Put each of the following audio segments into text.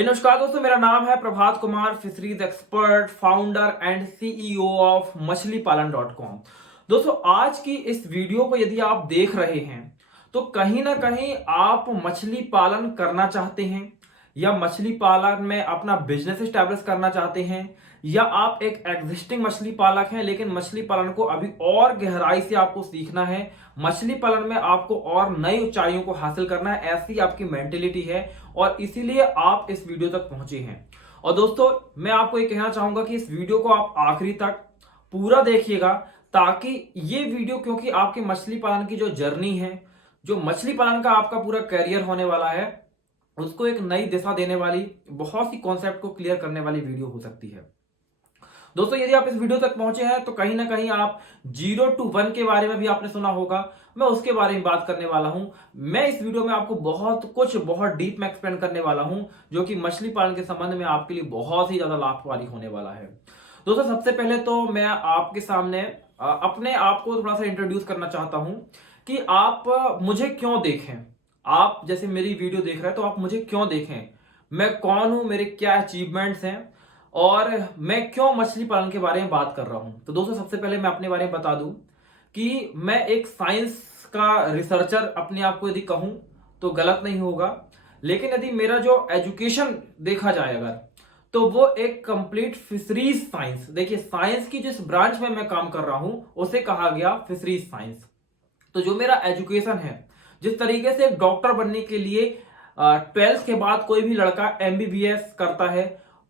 नमस्कार दोस्तों, मेरा नाम है Prabhat Kumar, fisheries expert, founder and CEO of मछलीपालन.com। दोस्तों, आज की इस वीडियो को यदि आप देख रहे हैं तो कहीं ना कहीं आप मछली पालन करना चाहते हैं या मछली पालन में अपना बिजनेस स्टैब्लिश करना चाहते हैं, या आप एक एग्जिस्टिंग मछली पालक हैं लेकिन मछली पालन को अभी और गहराई से आपको सीखना है, मछली पालन में आपको और नई ऊंचाइयों को हासिल करना है, ऐसी आपकी मेंटेलिटी है और इसीलिए आप इस वीडियो तक पहुंचे हैं। और दोस्तों, मैं आपको ये कहना चाहूंगा कि इस वीडियो को आप आखिरी तक पूरा देखिएगा, ताकि ये वीडियो, क्योंकि आपके मछली पालन की जो जर्नी है, जो मछली पालन का आपका पूरा करियर होने वाला है, उसको एक नई दिशा देने वाली, बहुत सी कॉन्सेप्ट को क्लियर करने वाली वीडियो हो सकती है। दोस्तों, यदि आप इस वीडियो तक पहुंचे हैं तो कहीं ना कहीं आप 0 to 1 के बारे में भी आपने सुना होगा, मैं उसके बारे में बात करने वाला हूं। मैं इस वीडियो में आपको बहुत डीप में एक्सप्लेन करने वाला हूं, जो कि मछली पालन के संबंध में आपके लिए बहुत ही ज्यादा लाभकारी होने वाला है। दोस्तों, सबसे पहले तो मैं आपके सामने अपने आप को थोड़ा सा इंट्रोड्यूस करना चाहता हूं कि आप मुझे क्यों देखें। आप जैसे मेरी वीडियो देख रहे हैं तो आप मुझे क्यों देखें, मैं कौन हूं, मेरे क्या अचीवमेंट्स हैं और मैं क्यों मछली पालन के बारे में बात कर रहा हूं। तो दोस्तों, सबसे पहले मैं अपने बारे में बता दूं कि मैं एक साइंस का रिसर्चर अपने आप को यदि कहूं तो गलत नहीं होगा, लेकिन यदि मेरा जो एजुकेशन देखा जाए अगर, तो वो एक कंप्लीट फिशरीज साइंस। देखिए, साइंस की जिस ब्रांच में मैं काम कर रहा हूं उसे कहा गया फिशरीज साइंस। तो जो मेरा एजुकेशन है, जिस तरीके से एक डॉक्टर बनने के लिए 12th के बाद कोई भी लड़का एमबीबीएस करता है,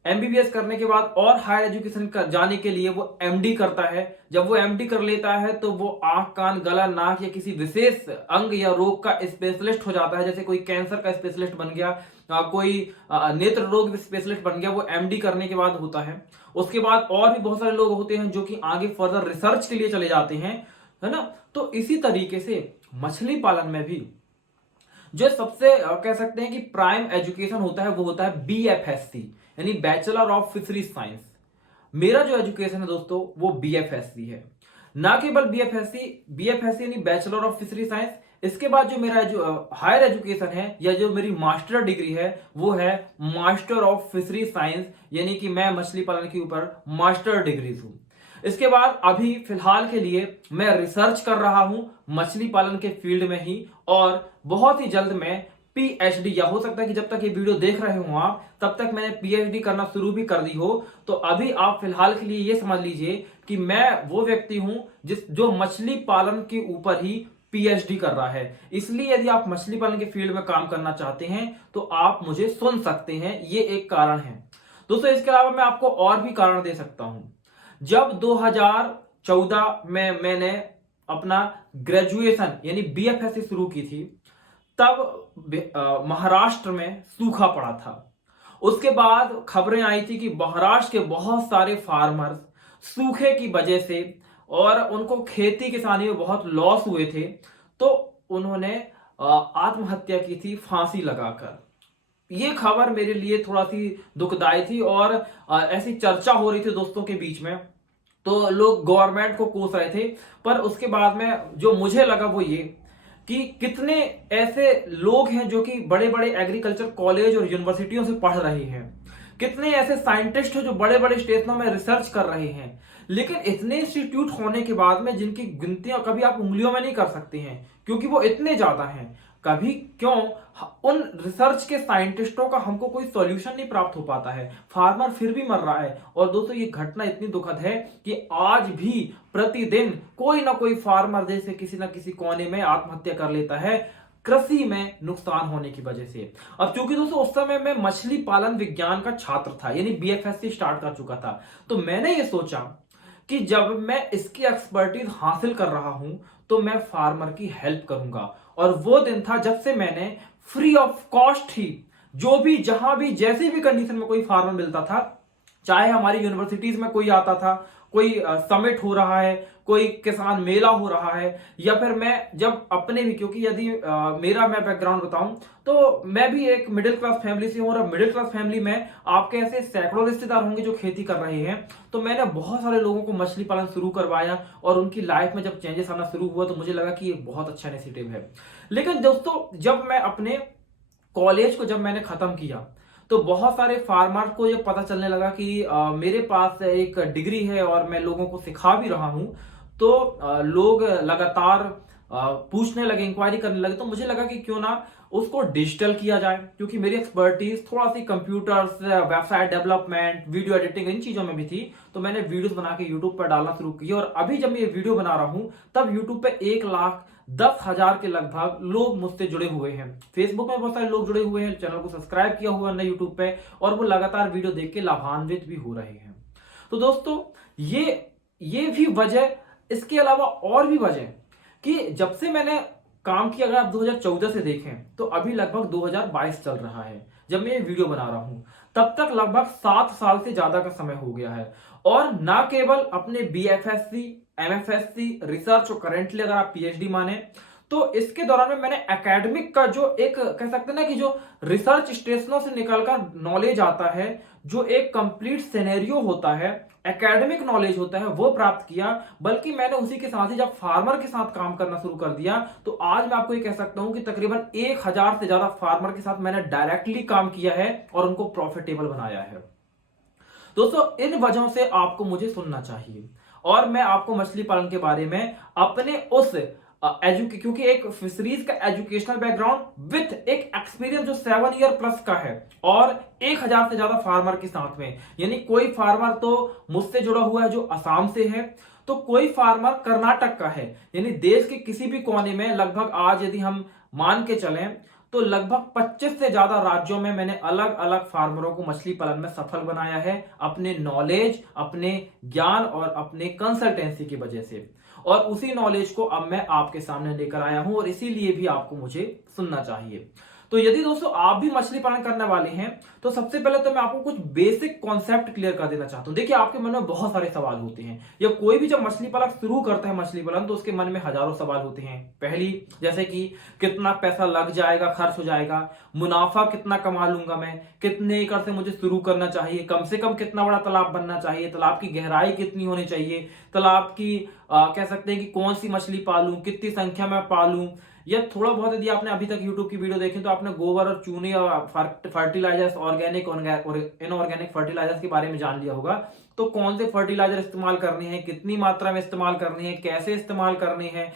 एमबीबीएस करने के बाद और हायर एजुकेशन जाने के लिए वो एमडी करता है। जब वो एमडी कर लेता है तो वो आंख, कान, गला, नाक या किसी विशेष अंग या रोग का स्पेशलिस्ट हो जाता है। जैसे कोई कैंसर का स्पेशलिस्ट बन गया, कोई नेत्र रोग स्पेशलिस्ट बन गया, वो एमडी करने के बाद होता है। उसके बाद और भी बहुत सारे लोग होते हैं जो कि आगे फर्दर रिसर्च के लिए चले जाते हैं, है ना। तो इसी तरीके से मछली पालन में भी जो सबसे कह सकते हैं कि प्राइम एजुकेशन होता है, वो होता है बीएफएससी, यानी बैचलर ऑफ फिशरीज साइंस। मेरा जो एजुकेशन है दोस्तों, वो बीएफएससी है, ना केवल बीएफएससी यानी बैचलर ऑफ फिशरीज साइंस। इसके बाद जो मेरा हायर एजुकेशन है या जो मेरी मास्टर डिग्री है, वो है मास्टर ऑफ फिशरीज साइंस, यानी कि मैं मछली पालन के ऊपर मास्टर डिग्री हूं। इसके बाद अभी फिलहाल के लिए मैं रिसर्च कर रहा हूं मछली पालन के फील्ड में ही, और बहुत ही जल्द मैं पीएचडी, या हो सकता है कि जब तक ये वीडियो देख रहे हो आप तब तक मैंने पीएचडी करना शुरू भी कर दी हो। तो अभी आप फिलहाल के लिए ये समझ लीजिए कि मैं वो व्यक्ति हूं जो मछली पालन के ऊपर ही पीएचडी कर रहा है। इसलिए यदि आप मछली पालन के फील्ड में काम करना चाहते हैं तो आप मुझे सुन सकते हैं, ये एक कारण है। दोस्तों, इसके अलावा मैं आपको और भी कारण दे सकता हूं। जब 2014 में मैंने अपना ग्रेजुएशन यानी बीएफएससी शुरू की थी, तब महाराष्ट्र में सूखा पड़ा था। उसके बाद खबरें आई थी कि महाराष्ट्र के बहुत सारे फार्मर्स सूखे की वजह से और उनको खेती किसानी में बहुत लॉस हुए थे, तो उन्होंने आत्महत्या की थी फांसी लगाकर। ये खबर मेरे लिए थोड़ा सी दुखदाई थी और ऐसी चर्चा हो रही थी दोस्तों के बीच में, तो लोग गवर्नमेंट को कोस रहे थे। पर उसके बाद में जो मुझे लगा वो ये कि कितने ऐसे लोग हैं जो कि बड़े बड़े एग्रीकल्चर कॉलेज और यूनिवर्सिटियों से पढ़ रहे हैं, कितने ऐसे साइंटिस्ट हैं जो बड़े बड़े स्टेशनों में रिसर्च कर रहे हैं, लेकिन इतने इंस्टीट्यूट होने के बाद में जिनकी गिनतियां कभी आप उंगलियों में नहीं कर सकते हैं, क्योंकि वो इतने ज्यादा हैं। कभी क्यों उन रिसर्च के साइंटिस्टों का हमको कोई सॉल्यूशन नहीं प्राप्त हो पाता है, फार्मर फिर भी मर रहा है। और दोस्तों, ये घटना इतनी दुखद है कि आज भी प्रतिदिन कोई ना कोई फार्मर जैसे किसी ना किसी कोने में आत्महत्या कर लेता है कृषि में नुकसान होने की वजह से। अब चूंकि दोस्तों उस समय मैं मछली पालन विज्ञान का छात्र था, यानी बीएफएससी स्टार्ट कर चुका था, तो मैंने ये सोचा कि जब मैं इसकी एक्सपर्टीज हासिल कर रहा हूं तो मैं फार्मर की हेल्प करूंगा। और वो दिन था जब से मैंने फ्री ऑफ कॉस्ट ही जो भी, जहां भी, जैसे भी कंडीशन में कोई फार्मर मिलता था, चाहे हमारी यूनिवर्सिटीज में कोई आता था, कोई समिट हो रहा है, कोई किसान मेला हो रहा है, या फिर मैं जब अपने भी, क्योंकि यदि मैं बैकग्राउंड बताऊं तो मैं भी एक मिडिल क्लास फैमिली से हूं, और मिडिल क्लास फैमिली में आपके ऐसे सैकड़ों रिश्तेदार होंगे जो खेती कर रहे हैं। तो मैंने बहुत सारे लोगों को मछली पालन शुरू करवाया और उनकी लाइफ में जब चेंजेस आना शुरू हुआ तो मुझे लगा कि ये बहुत अच्छा इनिशिएटिव है। लेकिन दोस्तों, जब मैं अपने कॉलेज को जब मैंने खत्म किया तो बहुत सारे फार्मर को ये पता चलने लगा कि मेरे पास एक डिग्री है और मैं लोगों को सिखा भी रहा हूं। तो लोग लगातार पूछने लगे, इंक्वायरी करने लगे। तो मुझे लगा कि क्यों ना उसको डिजिटल किया जाए, क्योंकि मेरी एक्सपर्टीज थोड़ा सी computers, website development, video editing, इन चीजों में भी थी। तो मैंने वीडियोस बना के यूट्यूब पर डालना शुरू किया और अभी जब मैं ये वीडियो बना रहा हूं तब यूट्यूब पे 1,10,000 के लगभग लोग मुझसे जुड़े हुए हैं। फेसबुक में बहुत सारे लोग जुड़े हुए हैं, चैनल को सब्सक्राइब किया हुआ है यूट्यूब पे, और वो लगातार वीडियो देख के लाभान्वित भी हो रहे हैं। तो दोस्तों ये भी वजह, इसके अलावा और भी वजह कि जब से मैंने काम किया, अगर आप 2014 से देखें तो अभी लगभग 2022 चल रहा है जब मैं ये वीडियो बना रहा हूं, तब तक लगभग 7 साल से ज्यादा का समय हो गया है। और ना केवल अपने BFSC, MFSC, रिसर्च और करेंटली अगर आप PhD माने, तो इसके दौरान में मैंने एकेडमिक का जो एक कह सकते हैं ना कि जो रिसर्च स्टेशनों से निकलकर नॉलेज आता है, जो एक कंप्लीट सिनेरियो होता है, एकेडमिक नॉलेज होता है, वो प्राप्त किया। बल्कि मैंने उसी के साथ ही जब फार्मर के साथ काम करना शुरू कर दिया, तो आज मैं आपको ये कह सकता हूं कि तकरीबन 1,000 से ज्यादा फार्मर के साथ मैंने डायरेक्टली काम किया है और उनको प्रॉफिटेबल बनाया है। दोस्तों, इन वजहों से आपको मुझे सुनना चाहिए और मैं आपको मछली पालन के बारे में अपने उस क्योंकि एक फिशरीज का एजुकेशनल बैकग्राउंड विथ एक एक्सपीरियंस जो 7 ईयर प्लस का है और 1,000 से ज्यादा फार्मर के साथ में, यानी कोई फार्मर तो मुझसे जुड़ा हुआ है जो असम से है, तो कोई फार्मर कर्नाटक का है, यानी देश के किसी भी कोने में लगभग आज यदि हम मान के चलें तो लगभग 25 से ज्यादा राज्यों में मैंने अलग अलग फार्मरों को मछली पालन में सफल बनाया है, अपने नॉलेज, अपने ज्ञान और अपने कंसल्टेंसी की वजह से। और उसी नॉलेज को अब मैं आपके सामने लेकर आया हूं और इसीलिए भी आपको मुझे सुनना चाहिए। तो यदि दोस्तों आप भी मछली पालन करने वाले हैं, तो सबसे पहले तो मैं आपको कुछ बेसिक कॉन्सेप्ट क्लियर कर देना चाहता हूं। देखिए, आपके मन में बहुत सारे सवाल होते हैं, या कोई भी जब मछली पालन शुरू करता है मछली पालन, तो उसके मन में हजारों सवाल होते हैं। पहली, जैसे कि कितना पैसा लग जाएगा, खर्च हो जाएगा, मुनाफा कितना कमा लूंगा मैं, कितने एकड़ से मुझे शुरू करना चाहिए, कम से कम कितना बड़ा तालाब बनना चाहिए, तालाब की गहराई कितनी होनी चाहिए, तालाब की कह सकते हैं कि कौन सी मछली पालूं, कितनी संख्या में पालूं, या थोड़ा बहुत यदि आपने अभी तक YouTube की वीडियो देखी तो आपने गोबर और चूने और फर्टिलाइजर्स, ऑर्गेनिक और इनऑर्गेनिक फर्टिलाइजर्स के बारे में जान लिया होगा। तो कौन से फर्टिलाइजर इस्तेमाल करने हैं, कितनी मात्रा में इस्तेमाल करने हैं, कैसे इस्तेमाल करने हैं,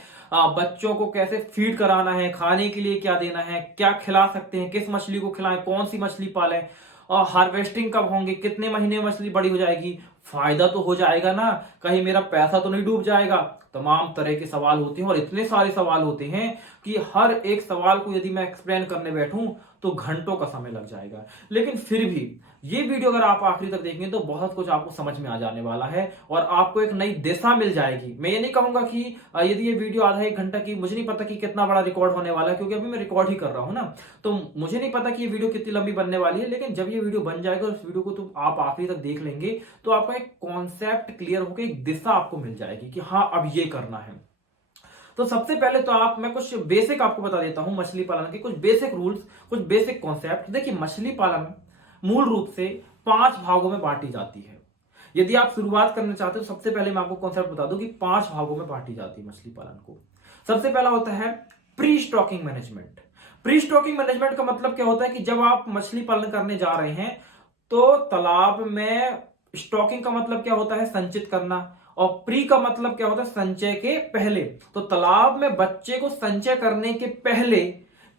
बच्चों को कैसे फीड कराना है, खाने के लिए क्या देना है, क्या खिला सकते हैं, किस मछली को खिलाएं, कौन सी मछली पालें, और हार्वेस्टिंग कब होंगे, कितने महीने में मछली बड़ी हो जाएगी, फायदा तो हो जाएगा ना, कहीं मेरा पैसा तो नहीं डूब जाएगा। तमाम तरह के सवाल होते हैं और इतने सारे सवाल होते हैं कि हर एक सवाल को यदि मैं एक्सप्लेन करने बैठूं तो घंटों का समय लग जाएगा। लेकिन फिर भी ये वीडियो अगर आप आखिरी तक देखेंगे तो बहुत कुछ आपको समझ में आ जाने वाला है और आपको एक नई दिशा मिल जाएगी। मैं ये नहीं कहूंगा कि यदि ये वीडियो आधा 1 घंटा की, मुझे नहीं पता कि कितना बड़ा रिकॉर्ड होने वाला है, क्योंकि अभी मैं रिकॉर्ड ही कर रहा हूं ना, तो मुझे नहीं पता कि ये वीडियो कितनी लंबी बनने वाली है। लेकिन जब ये वीडियो बन जाएगा, उस वीडियो को तो आप आखिरी तक देख लेंगे तो आपका एक कॉन्सेप्ट क्लियर होकर एक दिशा आपको मिल जाएगी कि हाँ, अब ये करना है। तो सबसे पहले तो मैं कुछ बेसिक आपको बता देता हूं मछली पालन के, कुछ बेसिक रूल्स, कुछ बेसिक कॉन्सेप्ट। देखिए, मछली पालन मूल रूप से 5 भागों में बांटी जाती है। यदि आप शुरुआत करना चाहते हो, सबसे पहले मैं आपको कॉन्सेप्ट बता दूं कि 5 भागों में बांटी जाती है मछली पालन को। सबसे पहला होता है pre stocking management. Pre stocking management का मतलब क्या होता है कि जब आप मछली पालन करने जा रहे हैं तो तालाब में स्टॉकिंग का मतलब क्या होता है, संचित करना, और प्री का मतलब क्या होता है, संचय के पहले। तो तालाब में बच्चे को संचय करने के पहले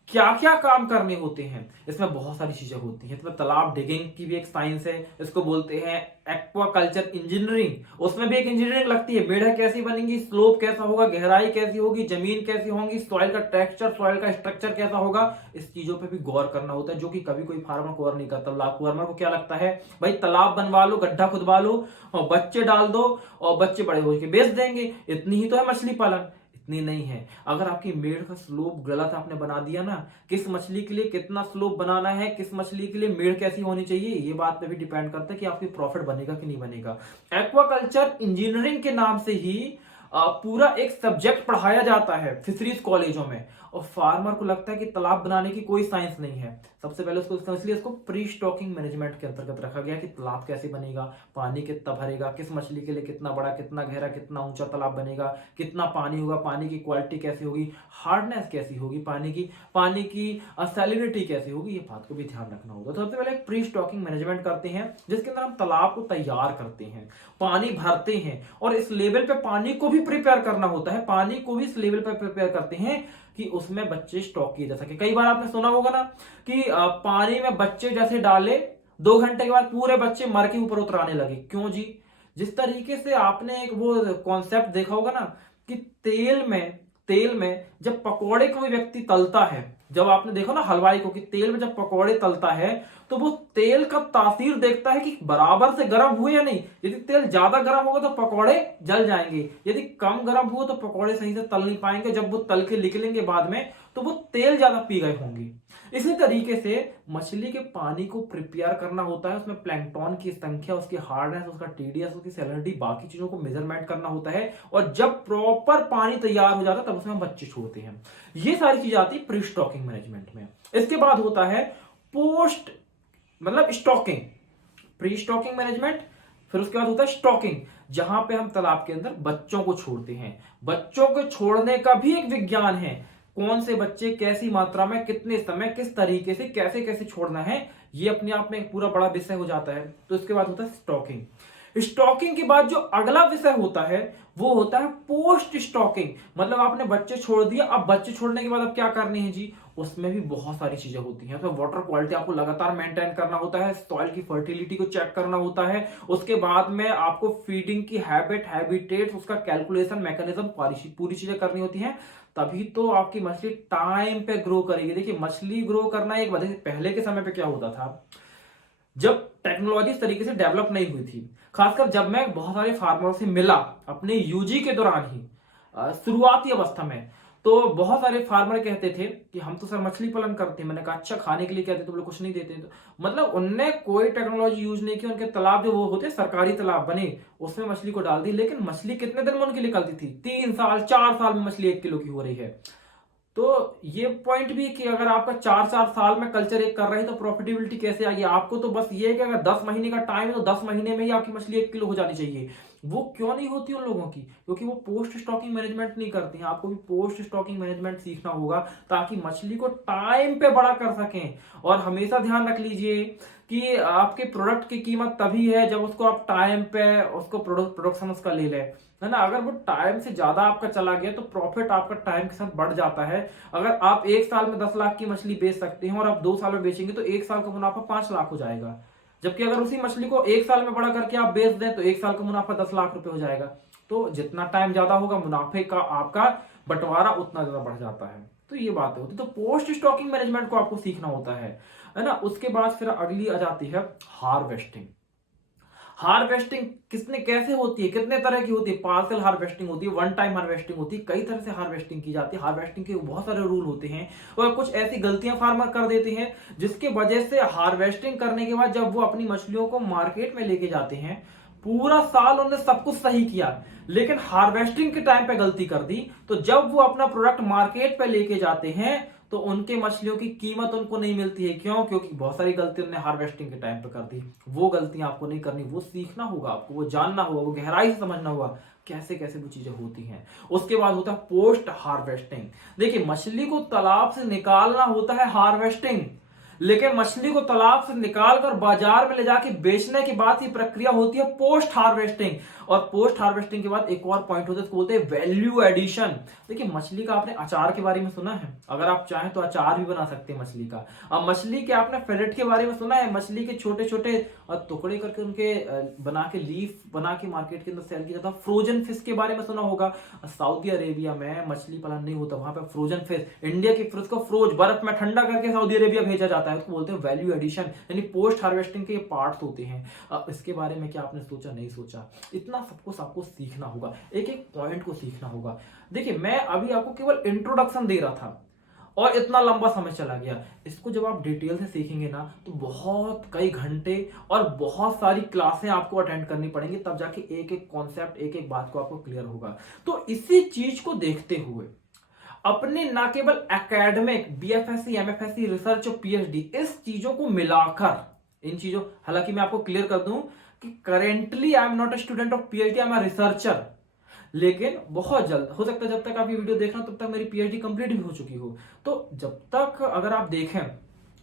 क्या क्या काम करने होते हैं, इसमें बहुत सारी चीजें होती हैं। इसमें तालाब डिगिंग की भी एक साइंस है, इसको बोलते हैं एक्वाकल्चर इंजीनियरिंग। उसमें भी एक इंजीनियरिंग लगती है, मेढ़क कैसी बनेंगी, स्लोप कैसा होगा, गहराई कैसी होगी, जमीन कैसी होगी, सॉइल का टेक्सचर, सॉइल का स्ट्रक्चर कैसा होगा, इस चीजों पे भी गौर करना होता है, जो कि कभी कोई फार्मर गौर नहीं करता। फार्मर को क्या लगता है, भाई तालाब बनवा लो, गड्ढा खुदवा लो और बच्चे डाल दो और बच्चे बड़े होकर बेच देंगे, इतनी ही तो है मछली पालन। इतनी नहीं है। अगर आपकी मेड़ का स्लोप गलत आपने बना दिया ना, किस मछली के लिए कितना स्लोप बनाना है, किस मछली के लिए मेड़ कैसी होनी चाहिए, ये बात पे भी डिपेंड करता है कि आपकी प्रॉफिट बनेगा कि नहीं बनेगा। एक्वाकल्चर इंजीनियरिंग के नाम से ही पूरा एक सब्जेक्ट पढ़ाया जाता है फिशरीज कॉलेजों में, और फार्मर को लगता है कि तालाब बनाने की कोई साइंस नहीं है। सबसे पहले उसको, इसलिए उसको प्री स्टॉकिंग मैनेजमेंट के अंतर्गत रखा गया कि तालाब कैसे बनेगा, पानी कितना भरेगा, किस मछली के लिए कितना बड़ा, कितना गहरा, कितना ऊंचा तालाब बनेगा, कितना पानी होगा, पानी की क्वालिटी कैसी होगी, हार्डनेस कैसी होगी पानी की सैलिनिटी कैसी होगी, ये बात को भी ध्यान रखना होगा। तो सबसे पहले प्री स्टॉकिंग मैनेजमेंट करते हैं, जिसके अंदर हम तालाब को तैयार करते हैं, पानी भरते हैं, और इस लेवल पे पानी को भी प्रिपेयर करना होता है, पानी को भी इस लेवल पे प्रिपेयर करते हैं कि उसमें बच्चे स्टॉक किए जा सके। कई बार आपने सुना होगा ना कि पानी में बच्चे जैसे डाले 2 घंटे के बाद पूरे बच्चे मर के ऊपर उतराने लगे। क्यों जी? जिस तरीके से आपने एक वो कॉन्सेप्ट देखा होगा ना कि तेल में जब पकोड़े कोई व्यक्ति तलता है, जब आपने देखा ना हलवाई को कि तेल में जब पकोड़े तलता है तो वो तेल का तासीर देखता है कि बराबर से गर्म हुए या नहीं। यदि तेल ज्यादा गर्म होगा तो पकोड़े जल जाएंगे, यदि कम गर्म हुआ तो पकोड़े सही से तल नहीं पाएंगे। जब वो तल के निकलेंगे बाद में तो वो तेल ज्यादा पी गए होंगे। इसी तरीके से मछली के पानी को प्रिपेयर करना होता है, उसमें प्लैंकटन की संख्या, उसकी हार्डनेस, उसका टीडीएस, उसकी सैलिनिटी, बाकी चीजों को मेजरमेंट करना होता है। और जब प्रॉपर पानी तैयार हो जाता है तब उसमें हम बच्चे छोड़ते हैं। ये सारी चीजें आती है प्री स्टॉकिंग मैनेजमेंट में। इसके बाद होता है पोस्ट मतलब स्टॉकिंग, प्री स्टॉकिंग मैनेजमेंट, फिर उसके बाद होता है स्टॉकिंग, जहां पे हम तालाब के अंदर बच्चों को छोड़ते हैं। बच्चों को छोड़ने का भी एक विज्ञान है, कौन से बच्चे कैसी मात्रा में, कितने समय, किस तरीके से, कैसे कैसे छोड़ना है, ये अपने आप में एक पूरा बड़ा विषय हो जाता है। तो इसके बाद होता है स्टॉकिंग। स्टॉकिंग के बाद जो अगला विषय होता है वो होता है पोस्ट स्टॉकिंग। मतलब आपने बच्चे छोड़ दिए, अब बच्चे छोड़ने के बाद अब क्या करनी है जी? उसमें भी बहुत सारी चीजें होती हैं। तो वाटर क्वालिटी आपको लगातार मेंटेन करना होता है, सॉइल की फर्टिलिटी को चेक करना होता है, उसके बाद में आपको फीडिंग की हैबिटेट, उसका कैलकुलेशन मैकेनिज्म, पूरी चीजें करनी होती हैं। तभी तो आपकी मछली टाइम पे ग्रो करेगी। देखिए मछली ग्रो करना एक वजह, पहले के समय पे क्या होता था, जब टेक्नोलॉजी इस तरीके से डेवलप नहीं हुई थी, खासकर जब मैं बहुत सारे फार्मरों से मिला अपने यूजी के दौरान ही, शुरुआती अवस्था में, तो बहुत सारे फार्मर कहते थे कि हम तो सर मछली पालन करते हैं। मैंने कहा अच्छा, खाने के लिए कहते तो बोले कुछ नहीं देते। तो मतलब उनने कोई टेक्नोलॉजी यूज नहीं की, उनके तालाब जो वो होते सरकारी तालाब बने उसमें मछली को डाल दी। लेकिन मछली कितने दिन में उनकी निकलती थी? 3 साल 4 साल में मछली 1 किलो की हो रही है। तो ये पॉइंट भी कि अगर आपका 4 साल में कल्चर एक कर रहे हैं तो प्रॉफिटेबिलिटी कैसे आएगी? आपको तो बस ये है कि अगर 10 महीने का टाइम है तो 10 महीने में ही आपकी मछली 1 किलो हो जानी चाहिए। वो क्यों नहीं होती उन लोगों की? क्योंकि वो पोस्ट स्टॉकिंग मैनेजमेंट नहीं करती हैं। आपको भी पोस्ट स्टॉकिंग मैनेजमेंट सीखना होगा ताकि मछली को टाइम पे बड़ा कर सकें। और हमेशा ध्यान रख लीजिए कि आपके प्रोडक्ट की कीमत तभी है जब उसको आप टाइम पे उसको प्रोडक्शन उसका ले लें, है ना। अगर वो टाइम से ज्यादा आपका चला गया तो प्रॉफिट आपका टाइम के साथ बढ़ जाता है। अगर आप 1 साल में 10 लाख की मछली बेच सकते हैं और आप 2 साल में बेचेंगे तो 1 साल का मुनाफा 5 लाख हो जाएगा। जबकि अगर उसी मछली को 1 साल में बड़ा करके आप बेच दें तो 1 साल का मुनाफा 10 लाख रुपए हो जाएगा। तो जितना टाइम ज्यादा होगा मुनाफे का आपका बंटवारा उतना ज्यादा बढ़ जाता है। तो ये बात होती है। तो पोस्ट स्टॉकिंग मैनेजमेंट को आपको सीखना होता है ना। उसके बाद फिर अगली आ जाती है हार्वेस्टिंग। हार्वेस्टिंग किसने कैसे होती है, कितने तरह की होती है? पार्सल हार्वेस्टिंग होती है, वन टाइम हार्वेस्टिंग होती है, कई तरह से हार्वेस्टिंग की जाती है। हार्वेस्टिंग के बहुत सारे रूल होते हैं और कुछ ऐसी गलतियां फार्मर कर देते हैं जिसके वजह से हार्वेस्टिंग करने के बाद जब वो अपनी मछलियों को मार्केट में लेके जाते हैं, पूरा साल उन्होंने सब कुछ सही किया लेकिन हार्वेस्टिंग के टाइम पे गलती कर दी, तो जब वो अपना प्रोडक्ट मार्केट पे लेके जाते हैं तो उनके मछलियों की कीमत उनको नहीं मिलती है। क्यों? क्योंकि बहुत सारी गलती उन्होंने हार्वेस्टिंग के टाइम पे कर दी। वो गलतियां आपको नहीं करनी, वो सीखना होगा आपको, वो जानना होगा, वो गहराई से समझना होगा कैसे कैसे वो चीजें होती हैं। उसके बाद होता है पोस्ट हार्वेस्टिंग। देखिए मछली को तालाब से निकालना होता है हार्वेस्टिंग, लेकिन मछली को तालाब से निकालकर बाजार में ले जाके बेचने के बाद की प्रक्रिया होती है पोस्ट हार्वेस्टिंग। और पोस्ट हार्वेस्टिंग के बाद एक और पॉइंट होता है, इसको बोलते हैं वैल्यू एडिशन। देखिए मछली का आपने अचार के बारे में सुना है? अगर आप चाहें तो अचार भी बना सकते हैं मछली का। अब मछली के आपने फेलेट के बारे में सुना है? मछली के छोटे छोटे टुकड़े करके उनके बना के लीफ बना के मार्केट के अंदर सेल किया जाता है। फ्रोजन फिश के बारे में सुना होगा? सऊदी अरेबिया में मछली पालन नहीं होता, वहां पे फ्रोजन फिश, इंडिया की फिश को फ्रोज बर्फ में ठंडा करके सऊदी अरेबिया भेजा जाता है। उसको बोलते हैं वैल्यू एडिशन, यानी पोस्ट हार्वेस्टिंग के पार्ट्स होते हैं। इसके बारे में क्या आपने सोचा? नहीं सोचा। इतना सबको सीखना होगा, एक एक पॉइंट को सीखना होगा। देखिए मैं अभी आपको केवल इंट्रोडक्शन दे रहा था और इतना लंबा समय चला गया। इसको जब आप डिटेल से सीखेंगे ना तो बहुत कई घंटे और बहुत सारी क्लासें आपको अटेंड करनी पड़ेंगी, तब जाके एक एक कॉन्सेप्ट, एक एक बात को आपको क्लियर होगा। तो इसी चीज को देखते हुए अपने ना केवल एकेडमिक बीएफएससी, एमएफएससी, रिसर्च और पीएचडी इस चीजों को मिलाकर इन चीजों, हालांकि मैं आपको क्लियर कर दूं कि currently I am not a student of PhD, I am a researcher, लेकिन बहुत जल्द हो सकता है, जब तक आप ये वीडियो देख रहे हो तब तक मेरी पीएचडी कंप्लीट भी हो चुकी हो। तो जब तक अगर आप देखें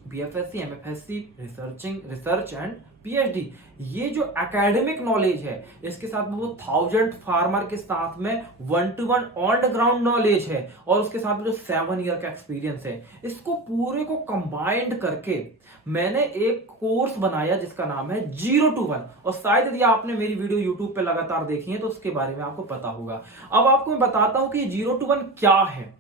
बीएफएससी, एमएफएससी, रिसर्च एंड पीएचडी, ये जो एकेडमिक नॉलेज है इसके साथ में वो 1000 फार्मर के साथ में 1-to-1 on the ground knowledge है और उसके साथ में जो 7 ईयर का एक्सपीरियंस है, इसको पूरे को कंबाइंड करके मैंने एक कोर्स बनाया जिसका नाम है 0-to-1। और शायद यदि आपने मेरी वीडियो यूट्यूब पे लगातार देखी है तो उसके बारे में आपको पता होगा। अब आपको मैं बताता हूं कि 0-to-1 क्या है,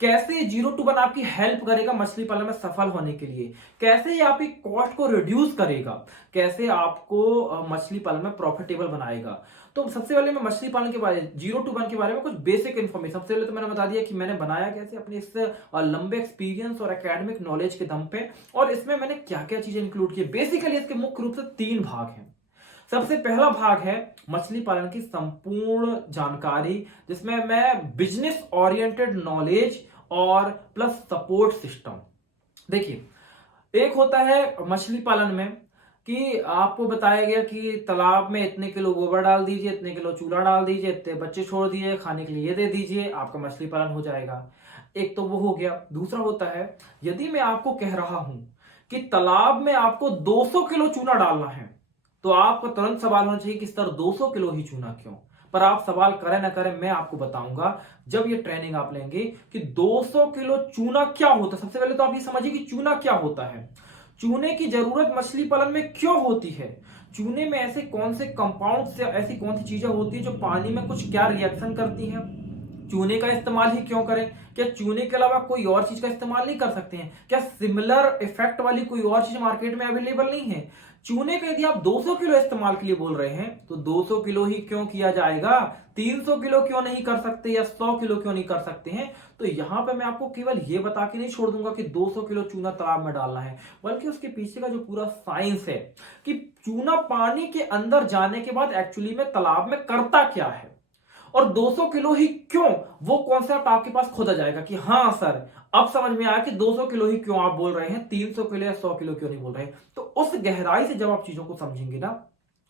कैसे 0-to-1 आपकी हेल्प करेगा मछली पालन में सफल होने के लिए, कैसे ये आपकी कॉस्ट को रिड्यूस करेगा, कैसे आपको मछली पालन में प्रॉफिटेबल बनाएगा। तो सबसे पहले मैं मछली पालन के बारे में 0-to-1 के बारे में कुछ बेसिक इन्फॉर्मेशन, सबसे पहले तो मैंने बता दिया कि मैंने बनाया कैसे अपने इस लंबे एक्सपीरियंस और एकेडमिक नॉलेज के दम पे, और इसमें मैंने क्या क्या चीजें इंक्लूड की। बेसिकली इसके मुख्य रूप से 3 भाग हैं। सबसे पहला भाग है मछली पालन की संपूर्ण जानकारी, जिसमें मैं बिजनेस ओरिएंटेड नॉलेज और प्लस सपोर्ट सिस्टम। देखिए, एक होता है मछली पालन में कि आपको बताया गया कि तालाब में इतने किलो गोबर डाल दीजिए, इतने किलो चूरा डाल दीजिए, इतने बच्चे छोड़ दिए, खाने के लिए ये दे दीजिए, आपका मछली पालन हो जाएगा। एक तो वो हो गया। दूसरा होता है, यदि मैं आपको कह रहा हूं कि तालाब में आपको 200 किलो चूना डालना है, तो आपको तुरंत सवाल होना चाहिए कि सर 200 किलो ही चूना क्यों? पर आप सवाल करें ना करें, मैं आपको बताऊंगा जब ये ट्रेनिंग आप लेंगे कि 200 किलो चूना क्या होता है। सबसे पहले तो आप ये समझिए कि चूना क्या होता है, चूने की जरूरत मछली पालन में क्यों होती है, चूने में ऐसे कौन से कंपाउंड्स या ऐसी कौन सी चीजें होती है जो पानी में कुछ क्या रिएक्शन करती हैं, चूने का इस्तेमाल ही क्यों करें, क्या चूने के अलावा कोई और चीज का इस्तेमाल नहीं कर सकते हैं, क्या सिमिलर इफेक्ट वाली कोई और चीज मार्केट में अवेलेबल नहीं है। चूने का यदि आप 200 किलो इस्तेमाल के लिए बोल रहे हैं तो 200 किलो ही क्यों किया जाएगा, 300 किलो क्यों नहीं कर सकते या 100 किलो क्यों नहीं कर सकते हैं। तो यहां पे मैं आपको केवल ये बता के नहीं छोड़ दूंगा कि 200 किलो चूना तालाब में डालना है, बल्कि उसके पीछे का जो पूरा साइंस है कि चूना पानी के अंदर जाने के बाद एक्चुअली में तालाब में करता क्या है, और 200 किलो ही क्यों, वो कॉन्सेप्ट आपके पास खुद आ जाएगा कि हाँ सर अब समझ में आया कि 200 किलो ही क्यों आप बोल रहे हैं, 300 किलो या 100 किलो क्यों नहीं बोल रहे हैं। तो उस गहराई से जब आप चीजों को समझेंगे ना,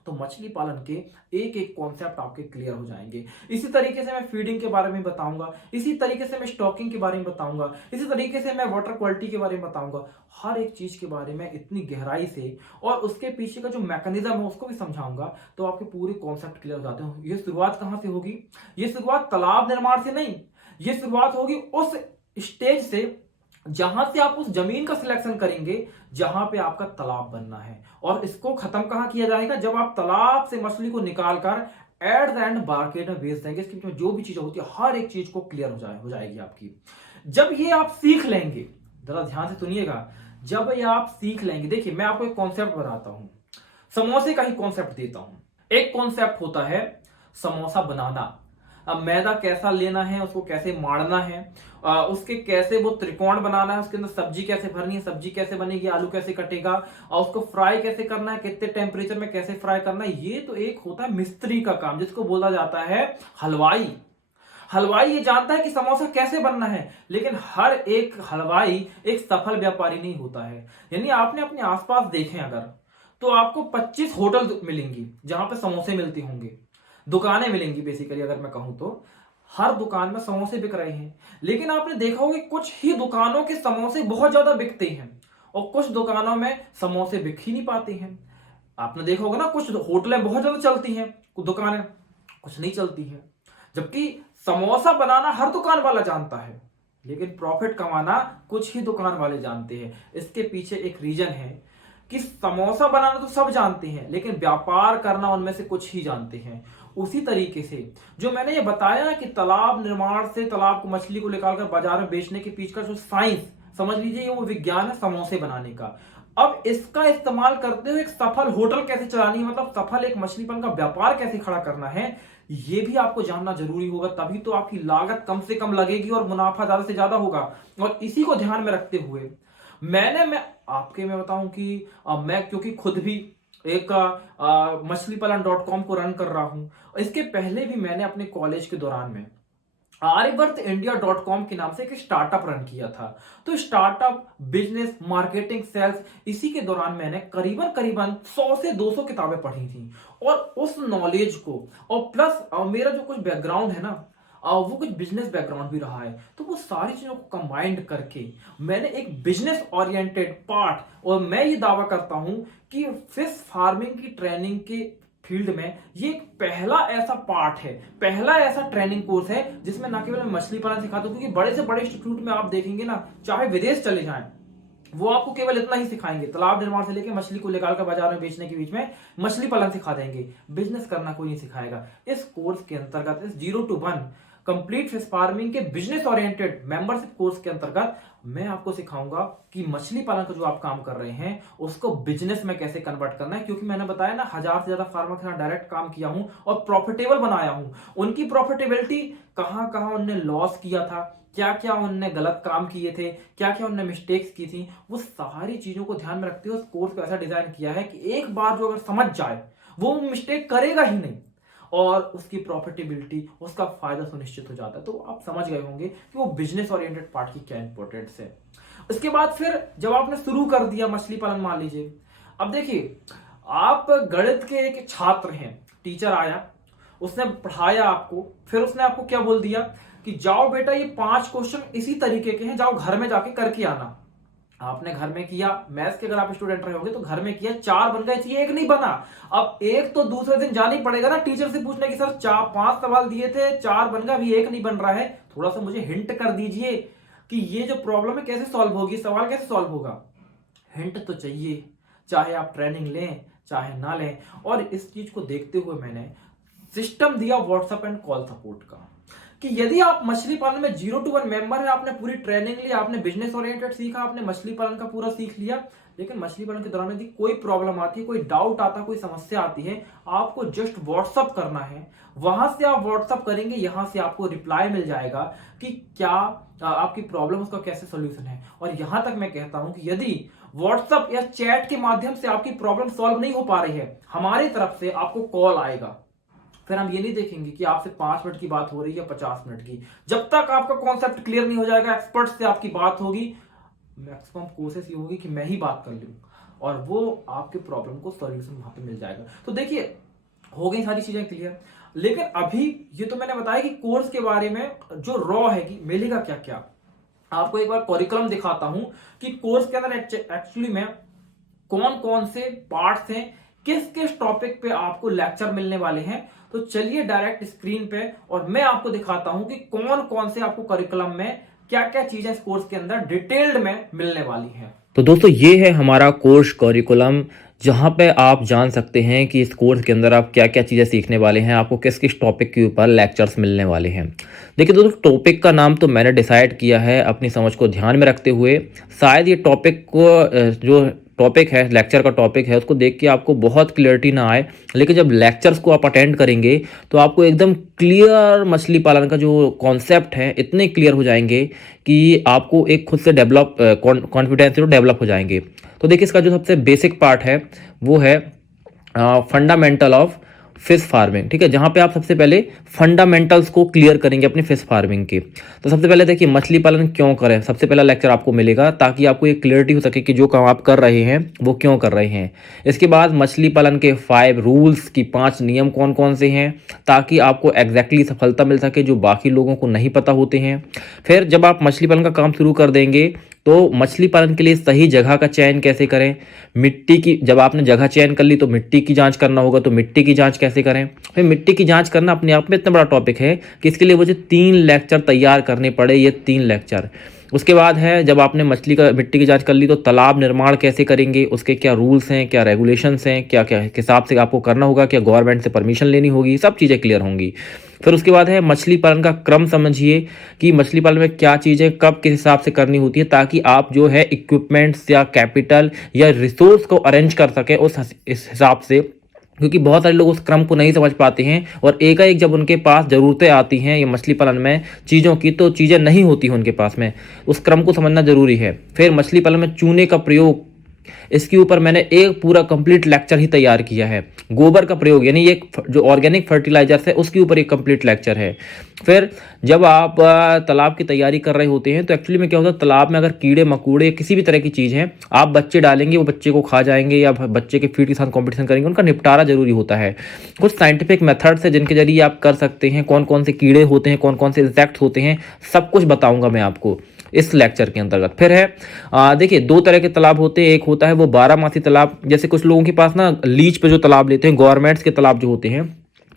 तो मछली पालन के एक एक कॉन्सेप्ट आपके क्लियर हो जाएंगे। इसी तरीके से मैं फीडिंग के बारे में बताऊंगा, इसी तरीके से मैं स्टॉकिंग के बारे में बताऊंगा, इसी तरीके से मैं वाटर क्वालिटी के बारे में बताऊंगा, हर एक चीज के बारे में इतनी गहराई से, और उसके पीछे का जो मैकेनिज्म है उसको भी समझाऊंगा। तो आपके पूरे कॉन्सेप्ट क्लियर हो जाते हैं। ये शुरुआत कहां से होगी, ये शुरुआत तालाब निर्माण से नहीं, ये शुरुआत होगी उस स्टेज से जहां से आप उस जमीन का सिलेक्शन करेंगे जहां पे आपका तालाब बनना है, और इसको खत्म कहां किया जाएगा, जब आप तालाब से मछली को निकालकर एट द एंड मार्केट में बेच देंगे। इसके बीच में जो भी चीजें होती है हर एक चीज को क्लियर हो जाएगी आपकी। जब ये आप सीख लेंगे, जरा ध्यान से सुनिएगा, जब ये आप सीख लेंगे, देखिए मैं आपको एक कॉन्सेप्ट बताता हूं, समोसे का ही कॉन्सेप्ट देता हूं। एक कॉन्सेप्ट होता है समोसा बनाना। अब मैदा कैसा लेना है, उसको कैसे मारना है, उसके कैसे वो त्रिकोण बनाना है, उसके अंदर सब्जी कैसे भरनी है, सब्जी कैसे बनेगी, आलू कैसे कटेगा, और उसको फ्राई कैसे करना है, कितने टेम्परेचर में कैसे फ्राई करना है, ये तो एक होता है मिस्त्री का काम, जिसको बोला जाता है हलवाई। हलवाई ये जानता है कि समोसा कैसे बनना है, लेकिन हर एक हलवाई एक सफल व्यापारी नहीं होता है। यानी आपने अपने आसपास देखें अगर, तो आपको 25 होटल मिलेंगी जहां पे समोसे मिलती होंगे, दुकानें मिलेंगी बेसिकली अगर मैं कहूं तो, हर दुकान में समोसे बिक रहे हैं। लेकिन आपने देखा होगा कुछ ही दुकानों के समोसे बहुत ज्यादा बिकते हैं और कुछ दुकानों में समोसे बिक ही नहीं पाते हैं। आपने देखा होगा ना, कुछ होटलें बहुत ज्यादा चलती हैं, कुछ दुकानें कुछ नहीं चलती हैं। जबकि समोसा बनाना हर दुकान वाला जानता है, लेकिन प्रॉफिट कमाना कुछ ही दुकान वाले जानते हैं। इसके पीछे एक रीजन है कि समोसा बनाना तो सब जानते हैं, लेकिन व्यापार करना उनमें से कुछ ही जानते हैं। उसी तरीके से जो मैंने ये बताया ना कि तालाब निर्माण से तालाब को मछली को निकालकर बाजार में बेचने के पीछे का जो साइंस, समझ लीजिए वो विज्ञान है समोसे बनाने का। अब इसका इस्तेमाल करते हुए एक सफल होटल कैसे चलानी है, मतलब सफल एक मछलीपन का व्यापार कैसे खड़ा करना है, ये भी आपको जानना जरूरी होगा। तभी तो आपकी लागत कम से कम लगेगी और मुनाफा ज्यादा से ज्यादा होगा। और इसी को ध्यान में रखते हुए मैं बताऊं कि मैं क्योंकि खुद भी एक मछलीपालन.com को रन कर रहा हूं, इसके पहले भी मैंने अपने कॉलेज के दौरान में आर्यवर्त के नाम से एक स्टार्टअप रन किया था। तो स्टार्टअप, बिजनेस, मार्केटिंग, सेल्स, इसी के दौरान मैंने करीबन करीबन 100 से 200 किताबें पढ़ी थी। और उस नॉलेज को, और प्लस मेरा जो कुछ बैकग्राउंड है ना, वो कुछ बिजनेस बैकग्राउंड भी रहा है, तो वो सारी चीजों को कंबाइंड करके मैंने एक बिजनेस ओरिएंटेड पार्ट, और मैं ये दावा करता हूं कि फिश फार्मिंग की ट्रेनिंग के फील्ड में ये एक पहला ऐसा पार्ट है, पहला ऐसा ट्रेनिंग कोर्स है जिसमें ना केवल मैं मछली पालन सिखाता हूं, क्योंकि बड़े से बड़े इंस्टीट्यूट में आप देखेंगे ना, चाहे विदेश चले जाएं, वो आपको केवल इतना ही सिखाएंगे, तालाब निर्माण से लेकर मछली को लेकर बाजार में बेचने के बीच में मछली पालन सिखा देंगे, बिजनेस करना कोई नहीं सिखाएगा। इस कोर्स के अंतर्गत, इस 0 to 1 कंप्लीट फिश फार्मिंग के बिजनेस ओरिएंटेड मेंबरशिप कोर्स के अंतर्गत मैं आपको सिखाऊंगा कि मछली पालन का जो आप काम कर रहे हैं उसको बिजनेस में कैसे कन्वर्ट करना है। क्योंकि मैंने बताया ना, 1000 से ज्यादा फार्मर के साथ डायरेक्ट काम किया हूं और प्रॉफिटेबल बनाया हूं। उनकी प्रॉफिटेबिलिटी, कहां कहां उनने लॉस किया था, क्या क्या उनने गलत काम किए थे, क्या क्या उनने मिस्टेक्स की थी, वो सारी चीजों को ध्यान में रखते हुए उस कोर्स को ऐसा डिजाइन किया है कि एक बार जो अगर समझ जाए वो मिस्टेक करेगा ही नहीं, और उसकी प्रॉफिटेबिलिटी, उसका फायदा सुनिश्चित हो जाता है। तो आप समझ गए होंगे कि वो बिजनेस ओरिएंटेड पार्ट की क्या इंपॉर्टेंस है। उसके बाद फिर जब आपने शुरू कर दिया मछली पालन, मान लीजिए, अब देखिए, आप गणित के एक छात्र हैं, टीचर आया, उसने पढ़ाया आपको, फिर उसने आपको क्या बोल दिया कि जाओ बेटा, ये 5 क्वेश्चन इसी तरीके के हैं, जाओ घर में जाके करके आना। आपने घर में किया, मैथ्स के अगर आप स्टूडेंट रहे होंगे तो घर में किया, 4 बन गए थे, 1 नहीं बना। अब 1 तो दूसरे दिन जाना ही पड़ेगा ना टीचर से पूछने की, सर 5 सवाल दिए थे, 4 बन गए, अभी 1 नहीं बन रहा है, थोड़ा सा मुझे हिंट कर दीजिए कि ये जो प्रॉब्लम है कैसे सॉल्व होगी, सवाल कैसे सॉल्व होगा। हिंट तो चाहिए, चाहे आप ट्रेनिंग लें चाहे ना लें। और इस चीज को देखते हुए मैंने सिस्टम दिया व्हाट्सएप एंड कॉल सपोर्ट का, कि यदि आप मछली पालन में 0 to 1 मेंबर है, आपने पूरी ट्रेनिंग ली, आपने बिजनेस ओरिएंटेड सीखा, आपने मछली पालन का पूरा सीख लिया, लेकिन मछली पालन के दौरान यदि कोई प्रॉब्लम आती है, कोई डाउट आता है, कोई समस्या आती है, आपको जस्ट व्हाट्सअप करना है। वहां से आप व्हाट्सअप करेंगे, यहां से आपको रिप्लाई मिल जाएगा कि क्या आपकी प्रॉब्लम, उसका कैसे सोल्यूशन है। और यहां तक मैं कहता हूं कि यदि व्हाट्सएप या चैट के माध्यम से आपकी प्रॉब्लम सॉल्व नहीं हो पा रही है, हमारी तरफ से आपको कॉल आएगा। फिर हम ये नहीं देखेंगे कि आपसे 5 मिनट की बात हो रही है या 50 मिनट की, जब तक आपका कॉन्सेप्ट क्लियर नहीं हो जाएगा, एक्सपर्ट से आपकी बात होगी, मैक्सिमम कोशिश ये होगी कि मैं ही बात कर लूं, और वो आपके प्रॉब्लम को सॉल्यूशन वहां पे मिल जाएगा। तो देखिए, हो गई सारी चीजें क्लियर। लेकिन अभी ये तो मैंने बताया कि कोर्स के बारे में जो रॉ है कि मिलेगा क्या क्या, आपको एक बार करिकुलम दिखाता हूं कि कोर्स के अंदर एक्चुअली में कौन कौन से पार्ट्स हैं, किस किस टॉपिक पे आपको लेक्चर मिलने वाले हैं। तो चलिए डायरेक्ट स्क्रीन पे, और मैं आपको दिखाता हूं कि कौन कौन से आपको करिकुलम में क्या क्या चीजें इस कोर्स के अंदर डिटेल्ड में मिलने वाली हैं। तो दोस्तों, ये है हमारा कोर्स करिकुलम, जहाँ पे आप जान सकते हैं कि इस कोर्स के अंदर आप क्या क्या चीज़ें सीखने वाले हैं, आपको किस किस टॉपिक के ऊपर लेक्चर्स मिलने वाले हैं। देखिए दोस्तों, टॉपिक का नाम तो मैंने डिसाइड किया है अपनी समझ को ध्यान में रखते हुए। शायद ये टॉपिक को जो टॉपिक है, लेक्चर का टॉपिक है, उसको देख के आपको बहुत क्लियरिटी ना आए, लेकिन जब लेक्चर्स को आप अटेंड करेंगे तो आपको एकदम क्लियर मछली पालन का जो कॉन्सेप्ट है इतने क्लियर हो जाएंगे कि आपको एक खुद से डेवलप कॉन्फिडेंस डेवलप हो जाएंगे। तो देखिए, इसका जो सबसे बेसिक पार्ट है वो है फंडामेंटल ऑफ फिश फार्मिंग। ठीक है, जहाँ पे आप सबसे पहले फंडामेंटल्स को क्लियर करेंगे अपने फिश फार्मिंग के। तो सबसे पहले देखिए, मछली पालन क्यों करें, सबसे पहला लेक्चर आपको मिलेगा, ताकि आपको एक क्लियरिटी हो सके कि जो काम आप कर रहे हैं वो क्यों कर रहे हैं। इसके बाद मछली पालन के 5 रूल्स की 5 नियम कौन कौन से हैं, ताकि आपको एग्जैक्टली सफलता मिल सके, जो बाकी लोगों को नहीं पता होते हैं। फिर जब आप मछली पालन का काम शुरू कर देंगे तो मछली पालन के लिए सही जगह का चयन कैसे करें, मिट्टी की, जब आपने जगह चयन कर ली तो मिट्टी की जांच करना होगा, तो मिट्टी की जांच कैसे करें। फिर मिट्टी की जांच करना अपने आप में इतना बड़ा टॉपिक है कि इसके लिए मुझे 3 लेक्चर तैयार करने पड़े, ये 3 लेक्चर। उसके बाद है, जब आपने मछली का मिट्टी की जांच कर ली तो तालाब निर्माण कैसे करेंगे, उसके क्या रूल्स हैं, क्या रेगुलेशंस हैं, क्या क्या हिसाब से आपको करना होगा, क्या गवर्नमेंट से परमिशन लेनी होगी, सब चीज़ें क्लियर होंगी। फिर उसके बाद है, मछली पालन का क्रम समझिए कि मछली पालन में क्या चीज़ें कब किस हिसाब से करनी होती है, ताकि आप जो है इक्विपमेंट्स या कैपिटल या रिसोर्स को अरेंज कर सके इस हिसाब से। क्योंकि बहुत सारे लोग उस क्रम को नहीं समझ पाते हैं, और एकाएक जब उनके पास ज़रूरतें आती हैं ये मछली पालन में चीज़ों की, तो चीज़ें नहीं होती हैं उनके पास में। उस क्रम को समझना जरूरी है। फिर मछली पालन में चूने का प्रयोग इसके ऊपर मैंने एक पूरा कंप्लीट लेक्चर ही तैयार किया है। गोबर का प्रयोग यानी ये जो ऑर्गेनिक फर्टिलाइजर्स है उसके ऊपर एक कंप्लीट लेक्चर है। फिर जब आप तालाब की तैयारी कर रहे होते हैं तो एक्चुअली में क्या होता है, तालाब में अगर कीड़े मकोड़े किसी भी तरह की चीज़ है आप बच्चे डालेंगे, वो बच्चे को खा जाएंगे या बच्चे के फीड के साथ कॉम्पिटिशन करेंगे, उनका निपटारा जरूरी होता है। कुछ साइंटिफिक मेथड्स है जिनके जरिए आप कर सकते हैं, कौन कौन से कीड़े होते हैं, कौन कौन से इंसेक्ट्स होते हैं, सब कुछ बताऊंगा मैं आपको इस लेक्चर के अंतर्गत। फिर है देखिए, दो तरह के तालाब होते हैं। एक होता है वो 12 मासी तालाब, जैसे कुछ लोगों के पास ना लीज पे जो तालाब लेते हैं, गवर्नमेंट्स के तालाब जो होते हैं,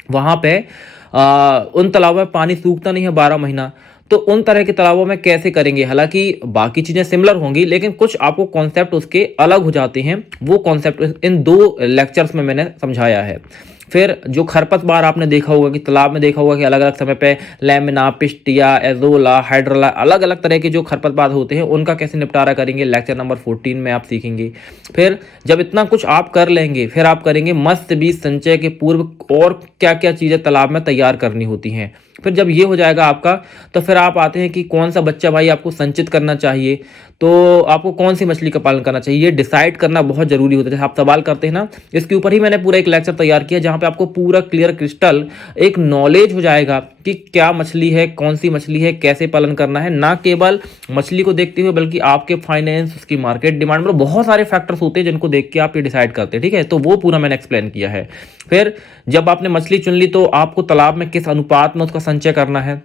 वहां पे उन तालाबों में पानी सूखता नहीं है 12 महीना। तो उन तरह के तालाबों में कैसे करेंगे, हालांकि बाकी चीजें सिमिलर होंगी लेकिन कुछ आपको कॉन्सेप्ट उसके अलग हो जाते हैं। वो कॉन्सेप्ट इन 2 लेक्चर्स में मैंने समझाया है। फिर जो खरपतवार आपने देखा होगा कि तालाब में देखा होगा कि अलग अलग समय पे लैमिना, पिस्टिया, एजोला, हाइड्रोला, अलग अलग तरह के जो खरपतवार होते हैं उनका कैसे निपटारा करेंगे, लेक्चर नंबर 14 में आप सीखेंगे। फिर जब इतना कुछ आप कर लेंगे फिर आप करेंगे मत्स्य बीज संचय के पूर्व और क्या क्या चीज़ें तालाब में तैयार करनी होती हैं। फिर जब ये हो जाएगा आपका, तो फिर आप आते हैं कि कौन सा बच्चा भाई आपको संचित करना चाहिए, तो आपको कौन सी मछली का पालन करना चाहिए, ये डिसाइड करना बहुत जरूरी होता है। जैसे आप सवाल करते हैं ना, इसके ऊपर ही मैंने पूरा एक लेक्चर तैयार किया जहां पे आपको पूरा क्लियर क्रिस्टल एक नॉलेज हो जाएगा कि क्या मछली है, कौन सी मछली है, कैसे पालन करना है। ना केवल मछली को देखते हुए बल्कि आपके फाइनेंस, उसकी मार्केट डिमांड, मतलब बहुत सारे फैक्टर्स होते हैं जिनको देख के आप ये डिसाइड करते हैं। ठीक है, तो वो पूरा मैंने एक्सप्लेन किया है। फिर जब आपने मछली चुन ली तो आपको तालाब में किस अनुपात में उसका संचय करना है।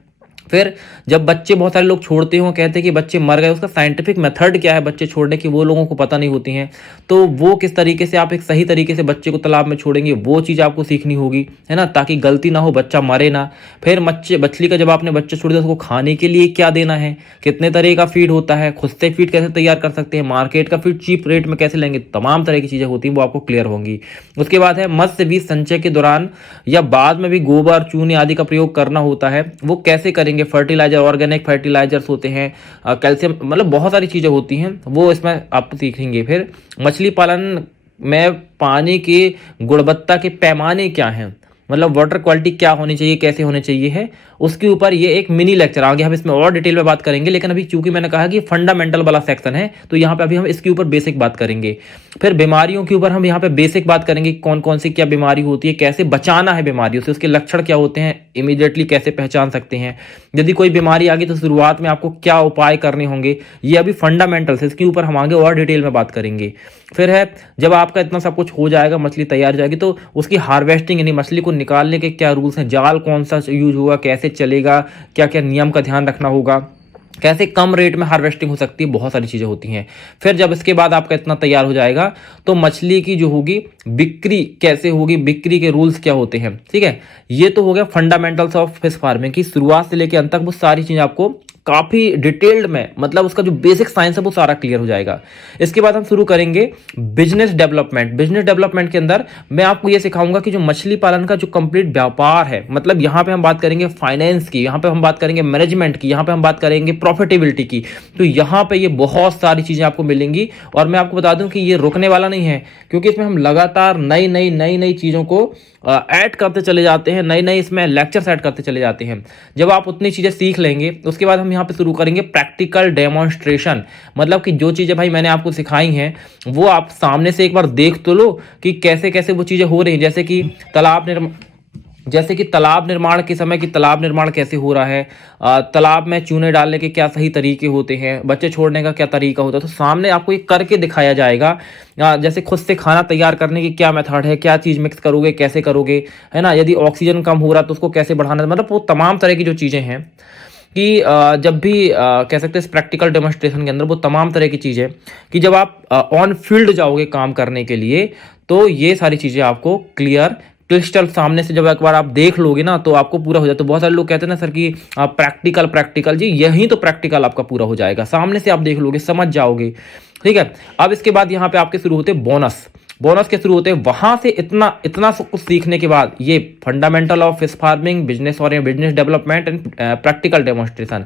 फिर जब बच्चे बहुत सारे लोग छोड़ते हो, कहते हैं कि बच्चे मर गए, उसका साइंटिफिक मेथड क्या है बच्चे छोड़ने की, वो लोगों को पता नहीं होती हैं। तो वो किस तरीके से आप एक सही तरीके से बच्चे को तालाब में छोड़ेंगे, वो चीज़ आपको सीखनी होगी, है ना, ताकि गलती ना हो, बच्चा मरे ना। फिर मछली का जब आपने बच्चे छोड़ दिया उसको खाने के लिए क्या देना है, कितने तरह का फीड होता है, खुद से फीड कैसे तैयार कर सकते हैं, मार्केट का फीड चीप रेट में कैसे लेंगे, तमाम तरह की चीज़ें होती हैं, वो आपको क्लियर होंगी। उसके बाद है मत्स्य बीज संचय के दौरान या बाद में भी गोबर, चूने आदि का प्रयोग करना होता है, वो कैसे करेंगे। फर्टिलाइजर, ऑर्गेनिक फर्टिलाइजर्स होते हैं, कैल्शियम, मतलब बहुत सारी चीज़ें होती हैं, वो इसमें आप सीखेंगे। फिर मछली पालन में पानी की गुणवत्ता के पैमाने क्या हैं, मतलब वाटर क्वालिटी क्या होनी चाहिए, कैसे होनी चाहिए है, उसके ऊपर ये एक मिनी लेक्चर, आगे हम इसमें और डिटेल में बात करेंगे। लेकिन अभी चूंकि मैंने कहा कि फंडामेंटल वाला सेक्शन है तो यहाँ पे अभी हम इसके ऊपर बेसिक बात करेंगे। फिर बीमारियों के ऊपर हम यहाँ पे बेसिक बात करेंगे, कौन कौन सी क्या बीमारी होती है, कैसे बचाना है बीमारियों से, उसके लक्षण क्या होते हैं, इमीडिएटली कैसे पहचान सकते हैं, यदि कोई बीमारी आ गई तो शुरुआत में आपको क्या उपाय करने होंगे, ये अभी फंडामेंटल्स है, इसके ऊपर हम आगे और डिटेल में बात करेंगे। फिर है जब आपका इतना सब कुछ हो जाएगा, मछली तैयार हो जाएगी, तो उसकी हार्वेस्टिंग यानी मछली को निकालने के क्या रूल्स हैं, जाल कौन सा यूज होगा, कैसे चलेगा, क्या क्या नियम का ध्यान रखना होगा, कैसे कम रेट में हार्वेस्टिंग हो सकती है, बहुत सारी चीज़ें होती हैं। फिर जब इसके बाद आपका इतना तैयार हो जाएगा तो मछली की जो होगी बिक्री कैसे होगी, बिक्री के रूल्स क्या होते हैं। ठीक है, ये तो हो गया फंडामेंटल्स ऑफ फिश फार्मिंग की, शुरुआत से लेकर अंत तक वो सारी चीज़ें आपको काफ़ी डिटेल्ड में, मतलब उसका जो बेसिक साइंस है वो सारा क्लियर हो जाएगा। इसके बाद हम शुरू करेंगे बिजनेस डेवलपमेंट। बिजनेस डेवलपमेंट के अंदर मैं आपको ये सिखाऊंगा कि जो मछली पालन का जो कंप्लीट व्यापार है, मतलब यहाँ पे हम बात करेंगे फाइनेंस की, यहाँ पे हम बात करेंगे मैनेजमेंट की, यहाँ पे हम बात करेंगे प्रॉफिटेबिलिटी की। तो यहाँ पे ये बहुत सारी चीज़ें आपको मिलेंगी और मैं आपको बता दूं कि ये रुकने वाला नहीं है, क्योंकि इसमें हम लगातार नई नई चीज़ों को ऐड करते चले जाते हैं, नई नई इसमें लेक्चर्स ऐड करते चले जाते हैं। जब आप उतनी चीज़ें सीख लेंगे उसके बाद हम यहाँ पे शुरू करेंगे प्रैक्टिकल डेमोन्स्ट्रेशन, मतलब कि जो चीज़ें भाई मैंने आपको सिखाई हैं वो आप सामने से एक बार देख तो लो कि कैसे कैसे वो चीज़ें हो रही हैं। जैसे कि तालाब निर्माण के समय कि तालाब निर्माण कैसे हो रहा है, तालाब में चूने डालने के क्या सही तरीके होते हैं, बच्चे छोड़ने का क्या तरीका होता है, तो सामने आपको ये करके दिखाया जाएगा। जैसे खुद से खाना तैयार करने की क्या मेथड है, क्या चीज़ मिक्स करोगे, कैसे करोगे, है ना, यदि ऑक्सीजन कम हो रहा तो उसको कैसे बढ़ाना, मतलब वो तमाम तरह की जो चीज़ें हैं कि जब भी कह सकते हैं प्रैक्टिकल डेमोन्स्ट्रेशन के अंदर वो तमाम तरह की चीज़ें कि जब आप ऑन फील्ड जाओगे काम करने के लिए तो ये सारी चीज़ें आपको क्लियर क्रिस्टल सामने से जब एक बार आप देख लोगे ना तो आपको पूरा हो जाए। तो बहुत सारे लोग कहते हैं ना सर कि प्रैक्टिकल जी, यही तो प्रैक्टिकल आपका पूरा हो जाएगा, सामने से आप देख लोगे, समझ जाओगे। ठीक है, अब इसके बाद यहाँ पे आपके शुरू होते बोनस के शुरू होते हैं। वहां से इतना सब कुछ सीखने के बाद ये fundamental of fish farming, business और business development and practical demonstration,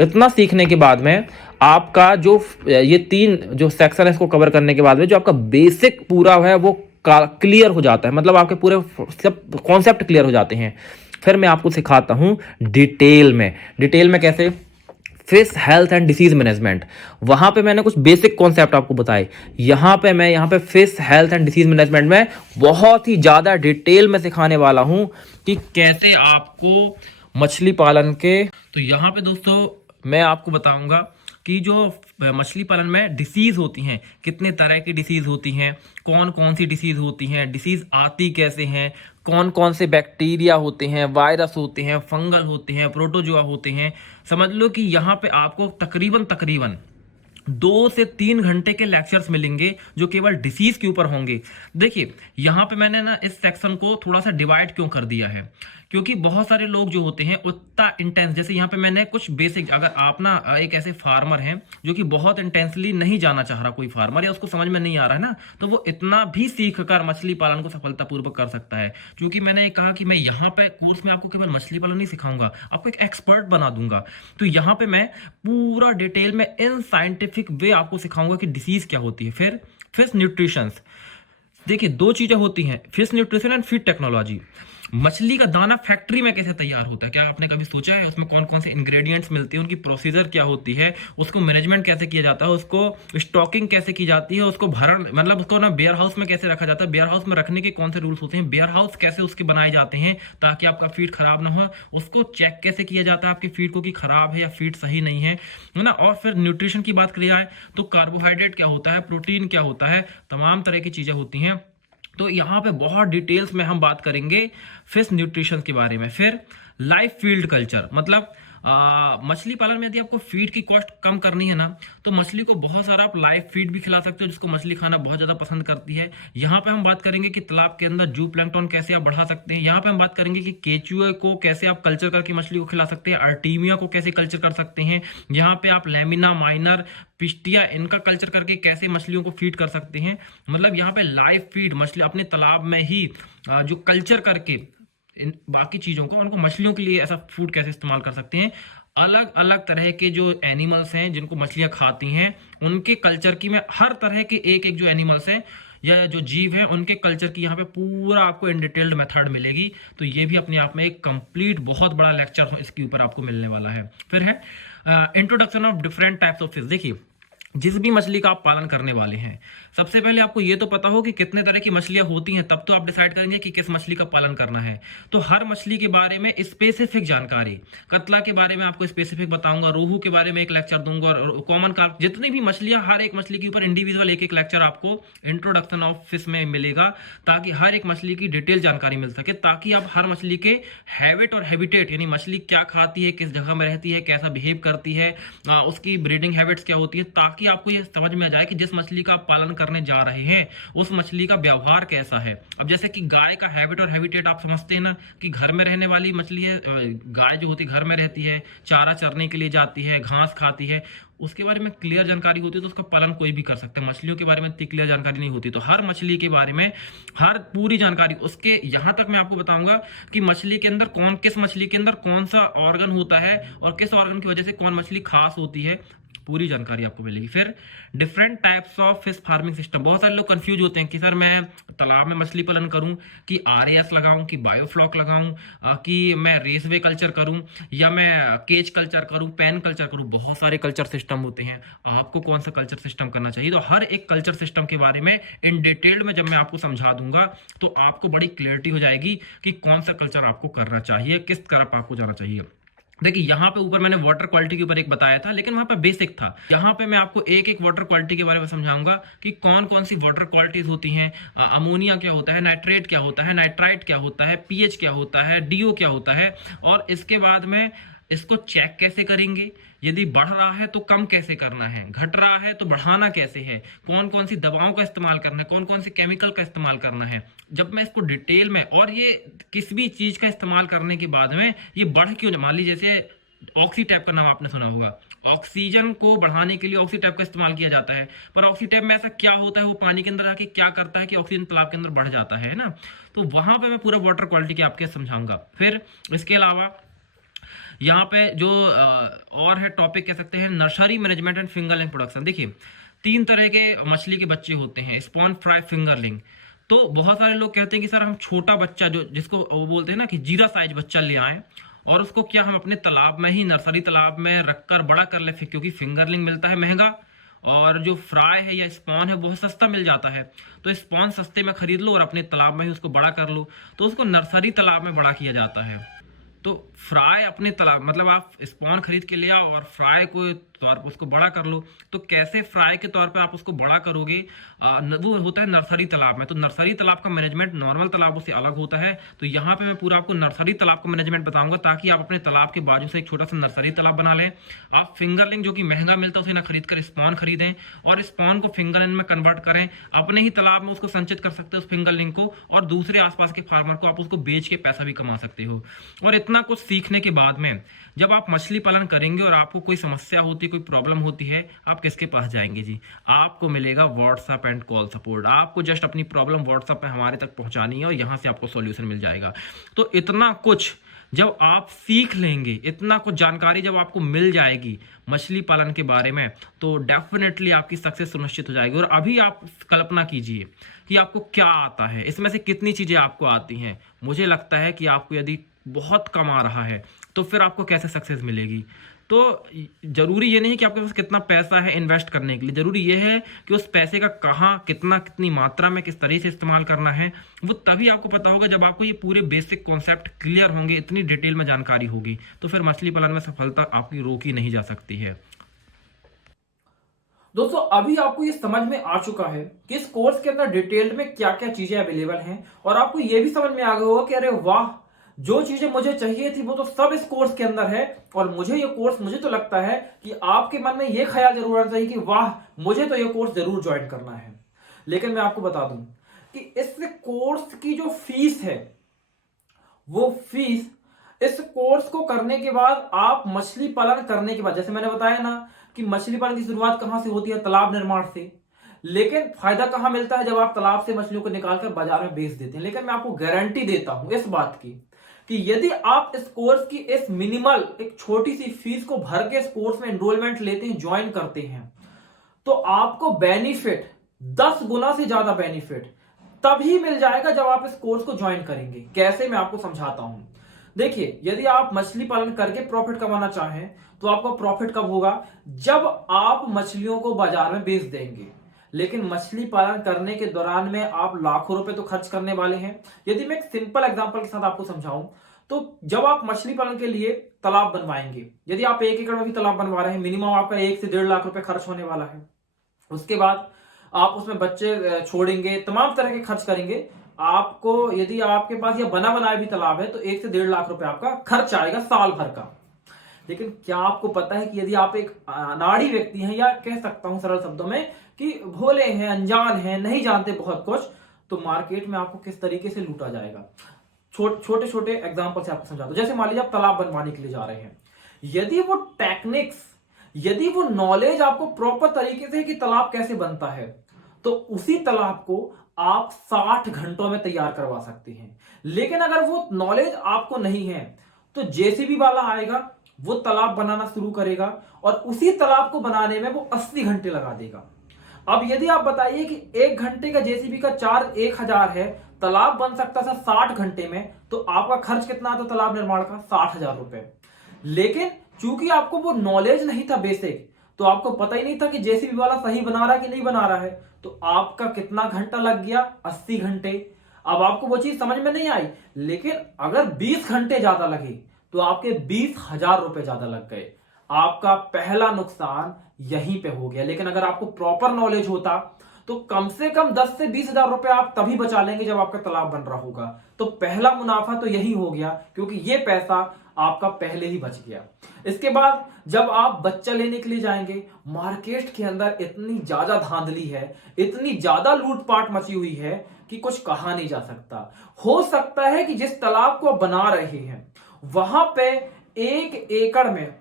इतना सीखने के बाद में आपका जो ये 3 जो सेक्शन है इसको कवर करने के बाद में जो आपका बेसिक पूरा है वो क्लियर हो जाता है, मतलब आपके पूरे सब कॉन्सेप्ट क्लियर हो जाते हैं। फिर मैं आपको सिखाता हूं डिटेल में कैसे fish health and disease management. वहाँ पे मैंने कुछ बेसिक कॉन्सेप्ट आपको बताए। यहाँ पे fish health and disease management में बहुत ही ज़्यादा डिटेल में सिखाने वाला हूँ कि कैसे आपको मछली पालन के, तो यहाँ पे दोस्तों मैं आपको बताऊंगा कि जो मछली पालन में डिसीज होती हैं, कितने तरह की डिसीज होती हैं, कौन कौन सी डिसीज होती हैं, डिसीज आती कैसे हैं, कौन कौन से बैक्टीरिया होते हैं, वायरस होते हैं, फंगल होते हैं, प्रोटोजोआ होते हैं। समझ लो कि यहाँ पे आपको तकरीबन 2 से 3 घंटे के लेक्चर्स मिलेंगे जो केवल डिसीज के ऊपर होंगे। देखिए यहाँ पे मैंने ना इस सेक्शन को थोड़ा सा डिवाइड क्यों कर दिया है, क्योंकि बहुत सारे लोग जो होते हैं उतना इंटेंस, जैसे यहाँ पे मैंने कुछ बेसिक, अगर आप ना एक ऐसे फार्मर हैं जो कि बहुत इंटेंसली नहीं जाना चाह रहा, कोई फार्मर या उसको समझ में नहीं आ रहा है ना, तो वो इतना भी सीख कर मछली पालन को सफलतापूर्वक कर सकता है। क्योंकि मैंने कहा कि मैं यहाँ पे कोर्स में आपको केवल मछली पालन नहीं सिखाऊंगा, आपको एक एक्सपर्ट बना दूंगा। तो यहाँ पे मैं पूरा डिटेल में इन साइंटिफिक वे आपको सिखाऊंगा कि डिसीज क्या होती है। फिर फिश न्यूट्रिशन, देखिए 2 चीजें होती हैं, fish nutrition and feed technology. मछली का दाना फैक्ट्री में कैसे तैयार होता है, क्या आपने कभी सोचा है? उसमें कौन कौन से इंग्रेडिएंट्स मिलते हैं, उनकी प्रोसीजर क्या होती है, उसको मैनेजमेंट कैसे किया जाता है, उसको स्टॉकिंग कैसे की जाती है, उसको भरण मतलब उसको ना वेयर हाउस में कैसे रखा जाता है, वेयर हाउस में रखने के कौन से रूल्स होते हैं, वेयर हाउस कैसे उसके बनाए जाते हैं ताकि आपका फीड खराब ना हो, उसको चेक कैसे किया जाता है आपकी फीड को कि खराब है या फीड सही नहीं है ना। और फिर न्यूट्रिशन की बात करी जाए तो कार्बोहाइड्रेट क्या होता है, प्रोटीन क्या होता है, तमाम तरह की चीजें होती हैं। तो यहाँ पे बहुत डिटेल्स में हम बात करेंगे फिश न्यूट्रिशन के बारे में। फिर लाइफ फील्ड कल्चर, मतलब मछली पालन में यदि आपको फीड की कॉस्ट कम करनी है ना, तो मछली को बहुत सारा आप लाइव फीड भी खिला सकते हो, जिसको मछली खाना बहुत ज़्यादा पसंद करती है। यहाँ पे हम बात करेंगे कि तालाब के अंदर जू प्लैंक्टन कैसे आप बढ़ा सकते हैं। यहाँ पे हम बात करेंगे कि केचुए को कैसे आप कल्चर करके मछली को खिला सकते हैं, आर्टीमिया को कैसे कल्चर कर सकते हैं। यहाँ पे आप लैमिना माइनर पिस्टिया इनका कल्चर करके कैसे मछलियों को फीड कर सकते हैं। मतलब यहाँ पे लाइव फीड मछली अपने तालाब में ही जो कल्चर करके इन बाकी चीज़ों को, उनको मछलियों के लिए ऐसा फूड कैसे इस्तेमाल कर सकते हैं। अलग अलग तरह के जो एनिमल्स हैं जिनको मछलियां खाती हैं, उनके कल्चर की मैं हर तरह के एक जो एनिमल्स हैं या जो जीव हैं उनके कल्चर की यहाँ पे पूरा आपको इन डिटेल्ड मेथड मिलेगी। तो ये भी अपने आप में एक कंप्लीट बहुत बड़ा लेक्चर इसके ऊपर आपको मिलने वाला है। फिर है introduction of different types of fish. देखिए जिस भी मछली का आप पालन करने वाले हैं, सबसे पहले आपको ये तो पता हो कि कितने तरह की मछलियां होती हैं, तब तो आप डिसाइड करेंगे कि किस मछली का पालन करना है। तो हर मछली के बारे में स्पेसिफिक जानकारी, कतला के बारे में आपको स्पेसिफिक बताऊंगा, रोहू के बारे में एक लेक्चर दूंगा, और कॉमन कार्प, जितनी भी मछलियां, हर एक मछली के ऊपर इंडिविजुअल एक लेक्चर आपको इंट्रोडक्शन ऑफ फिश में मिलेगा, ताकि हर एक मछली की डिटेल जानकारी मिल सके, ताकि आप हर मछली के हैबिट और हैबिटेट, यानी मछली क्या खाती है, किस जगह में रहती है, कैसा बिहेव करती है, उसकी ब्रीडिंग हैबिट्स क्या होती है, ताकि आपको ये समझ में आ जाए कि जिस मछली का आप पालन करने जा रहे हैं उस मछली का व्यवहार कैसा है। अब जैसे कि गाय का हैबिट और हैबिटेट आप समझते हैं ना, कि घर में रहने वाली मछली है, गाय जो होती है घर में रहती है, चारा चरने के लिए जाती है, घास खाती है, उसके बारे में क्लियर जानकारी होती है तो उसका पालन कोई भी कर सकता है। मछलियों के बारे में इतनी क्लियर जानकारी नहीं होती, तो हर मछली के बारे में हर पूरी जानकारी, उसके यहाँ तक मैं आपको बताऊंगा कि मछली के अंदर किस मछली के अंदर कौन सा ऑर्गन होता है और किस ऑर्गन की वजह से कौन मछली खास होती है, पूरी जानकारी आपको मिलेगी। फिर different types of fish farming system. बहुत सारे लोग कंफ्यूज होते हैं कि सर मैं तालाब में मछली पालन करूं कि आरएएस लगाऊं कि बायोफ्लॉक लगाऊं, कि मैं रेसवे कल्चर करूं या मैं केज कल्चर करूं, पेन कल्चर करूं। बहुत सारे कल्चर सिस्टम होते हैं, आपको कौन सा कल्चर सिस्टम करना चाहिए। तो हर एक कल्चर सिस्टम के बारे में इन डिटेल में जब मैं आपको समझा दूंगा तो आपको बड़ी क्लियरिटी हो जाएगी कि कौन सा कल्चर आपको करना चाहिए, किस तरफ आपको जाना चाहिए। देखिए यहाँ पे ऊपर मैंने वाटर क्वालिटी के ऊपर एक बताया था, लेकिन वहाँ पे बेसिक था। यहाँ पे मैं आपको एक एक वाटर क्वालिटी के बारे में समझाऊंगा कि कौन कौन सी वाटर क्वालिटीज होती हैं, अमोनिया क्या होता है, नाइट्रेट क्या होता है, नाइट्राइट क्या होता है, पीएच क्या होता है, डीओ क्या होता है, और इसके बाद में इसको चेक कैसे करेंगे, यदि बढ़ रहा है तो कम कैसे करना है, घट रहा है तो बढ़ाना कैसे है, कौन कौन सी दवाओं का इस्तेमाल करना है, कौन कौन सी केमिकल का इस्तेमाल करना है। जब मैं इसको डिटेल में, और ये किस भी चीज का इस्तेमाल करने के बाद में ये बढ़ क्यों, मान लीजिए जैसे ऑक्सीटैप का नाम आपने सुना होगा, ऑक्सीजन को बढ़ाने के लिए ऑक्सीटैप का इस्तेमाल किया जाता है, पर ऑक्सीटैप में ऐसा क्या होता है, वो पानी के अंदर आके क्या करता है कि ऑक्सीजन तालाब के अंदर बढ़ जाता है ना। तो वहां पे मैं पूरा वाटर क्वालिटी के आपके समझाऊंगा। फिर इसके अलावा यहाँ पे जो और है टॉपिक कह सकते हैं, nursery management and fingerling production. देखिए 3 तरह के मछली के बच्चे होते हैं, स्पॉन, फ्राई, फिंगरलिंग। तो बहुत सारे लोग कहते हैं कि सर हम छोटा बच्चा, जो जिसको वो बोलते हैं ना कि जीरा साइज बच्चा ले आए और उसको क्या हम अपने तालाब में ही, नर्सरी तालाब में रखकर बड़ा कर ले, क्योंकि फिंगरलिंग मिलता है महंगा और जो फ्राई है या स्पॉन है बहुत सस्ता मिल जाता है। तो स्पॉन सस्ते में खरीद लो और अपने तालाब में ही उसको बड़ा कर लो, तो उसको नर्सरी तालाब में बड़ा किया जाता है। तो फ्राई अपने तालाब, मतलब आप स्पॉन खरीद के ले आओ और फ्राई को तौर पर उसको बड़ा कर लो। तो कैसे फ्राई के तौर पे आप उसको बड़ा करोगे, वो होता है नर्सरी तालाब में। तो नर्सरी तालाब का मैनेजमेंट नॉर्मल तालाबों से अलग होता है। तो यहाँ पे मैं पूरा आपको नर्सरी तालाब का मैनेजमेंट बताऊंगा, ताकि आप अपने तालाब के बाजू से एक छोटा सा नर्सरी तालाब बना लें। आप फिंगरलिंग जो कि महंगा मिलता है उसे ना खरीद कर स्पॉन खरीदें और स्पॉन को फिंगरलिंग में कन्वर्ट करें, अपने ही तालाब में उसको संचित कर सकते हो उस फिंगरलिंग को, और दूसरे आसपास के फार्मर को आप उसको बेच के पैसा भी कमा सकते हो। और इतना कुछ सीखने के बाद में जब आप मछली पालन करेंगे और आपको कोई समस्या होती है, कोई प्रॉब्लम होती है, आप किसके पास जाएंगे जी? आपको मिलेगा व्हाट्सएप एंड कॉल सपोर्ट। आपको जस्ट अपनी प्रॉब्लम व्हाट्सएप पे हमारे तक पहुंचानी है और यहां से आपको सॉल्यूशन मिल जाएगा। तो इतना कुछ जब आप सीख लेंगे, इतना कुछ जानकारी जब आपको मिल जाएगी मछली पालन के बारे में, तो डेफिनेटली आपकी सक्सेस सुनिश्चित हो जाएगी। और अभी आप कल्पना कीजिए कि आपको क्या आता है, इसमें से कितनी चीजें आपको आती हैं। मुझे लगता है कि आपको यदि बहुत कम आ रहा है तो फिर आपको कैसे सक्सेस मिलेगी? तो जरूरी ये नहीं कि आपके पास कितना पैसा है इन्वेस्ट करने के लिए, जरूरी ये है कि उस पैसे का कहाँ, कितना, कितनी मात्रा में, किस तरह से इस्तेमाल करना है। वो तभी आपको पता होगा जब आपको ये पूरे बेसिक कॉन्सेप्ट क्लियर होंगे, इतनी डिटेल में जानकारी होगी, तो फिर मछली पालन में सफलता आपकी रोकी नहीं जा सकती है। दोस्तों, अभी आपको ये समझ में आ चुका है कि इस कोर्स के अंदर डिटेल्ड में क्या क्या चीजें अवेलेबल हैं, और आपको ये भी समझ में आ गया होगा कि अरे वाह, जो चीजें मुझे चाहिए थी वो तो सब इस कोर्स के अंदर है। और मुझे तो लगता है कि आपके मन में ये ख्याल जरूर आना चाहिए कि वाह, मुझे तो ये कोर्स जरूर ज्वाइन करना है। लेकिन मैं आपको बता दूं कि इस कोर्स की जो फीस है, वो फीस इस कोर्स को करने के बाद, आप मछली पालन करने के बाद, जैसे मैंने बताया ना कि मछली पालन की शुरुआत कहां से होती है? तालाब निर्माण से। लेकिन फायदा कहां मिलता है? जब आप तालाब से मछलियों को निकालकर बाजार में बेच देते हैं। लेकिन मैं आपको गारंटी देता हूं इस बात की कि यदि आप इस कोर्स की इस मिनिमल एक छोटी सी फीस को भर के इस कोर्स में एनरोलमेंट लेते हैं, ज्वाइन करते हैं, तो आपको बेनिफिट 10 गुना से ज्यादा बेनिफिट तभी मिल जाएगा जब आप इस कोर्स को ज्वाइन करेंगे। कैसे? मैं आपको समझाता हूं। देखिए, यदि आप मछली पालन करके प्रॉफिट कमाना चाहें तो आपको प्रॉफिट कब होगा? जब आप मछलियों को बाजार में बेच देंगे। लेकिन मछली पालन करने के दौरान में आप लाखों रुपए तो खर्च करने वाले हैं। यदि मैं एक सिंपल एग्जांपल के साथ आपको समझाऊं, तो जब आप मछली पालन के लिए तालाब बनवाएंगे, यदि आप 1 एकड़ में भी तालाब बनवा रहे हैं, मिनिमम आपका 1 से 1.5 लाख रुपए खर्च होने वाला है। उसके बाद आप उसमें बच्चे छोड़ेंगे, तमाम तरह के खर्च करेंगे। आपको, यदि आपके पास यह बना बनाया भी तालाब है, तो 1 से 1.5 लाख रुपए आपका खर्च आएगा साल भर का। लेकिन क्या आपको पता है कि यदि आप एक अनाड़ी व्यक्ति हैं, या कह सकता हूं सरल शब्दों में कि भोले हैं, अनजान हैं, नहीं जानते बहुत कुछ, तो मार्केट में आपको किस तरीके से लूटा जाएगा? छोटे छोटे एग्जांपल से आपको समझा दो। जैसे मान लीजिए आप तालाब बनवाने के लिए जा रहे हैं, यदि वो टेक्निक्स, यदि वो नॉलेज आपको प्रॉपर तरीके से कि तालाब कैसे बनता है, तो उसी तालाब को आप 60 घंटों में तैयार करवा सकते हैं। लेकिन अगर वो नॉलेज आपको नहीं है, तो जेसीबी वाला आएगा, वो तालाब बनाना शुरू करेगा और उसी तालाब को बनाने में वो 80 घंटे लगा देगा। अब यदि आप बताइए कि 1 घंटे का जेसीबी का चार्ज 1000 है, तालाब बन सकता था 60 घंटे में, तो आपका खर्च कितना आता तालाब निर्माण का? 60,000 रुपए। लेकिन चूंकि आपको वो नॉलेज नहीं था बेसिक, तो आपको पता ही नहीं था कि जेसीबी वाला सही बना रहा है कि नहीं बना रहा है, तो आपका कितना घंटा लग गया? 80 घंटे। अब आपको वो चीज समझ में नहीं आई। लेकिन अगर 20 घंटे ज्यादा लगे तो आपके 20,000 रुपए ज्यादा लग गए। आपका पहला नुकसान यहीं पे हो गया। लेकिन अगर आपको प्रॉपर नॉलेज होता तो कम से कम 10 से 20,000 रुपए आप तभी बचा लेंगे जब आपका तालाब बन रहा होगा। तो पहला मुनाफा तो यही हो गया, क्योंकि ये पैसा आपका पहले ही बच गया। इसके बाद जब आप बच्चा लेने के लिए जाएंगे, मार्केट के अंदर इतनी ज्यादा धांधली है, इतनी ज्यादा लूटपाट मची हुई है कि कुछ कहा नहीं जा सकता। हो सकता है कि जिस तालाब को आप बना रहे हैं वहां पे 1 एकड़ में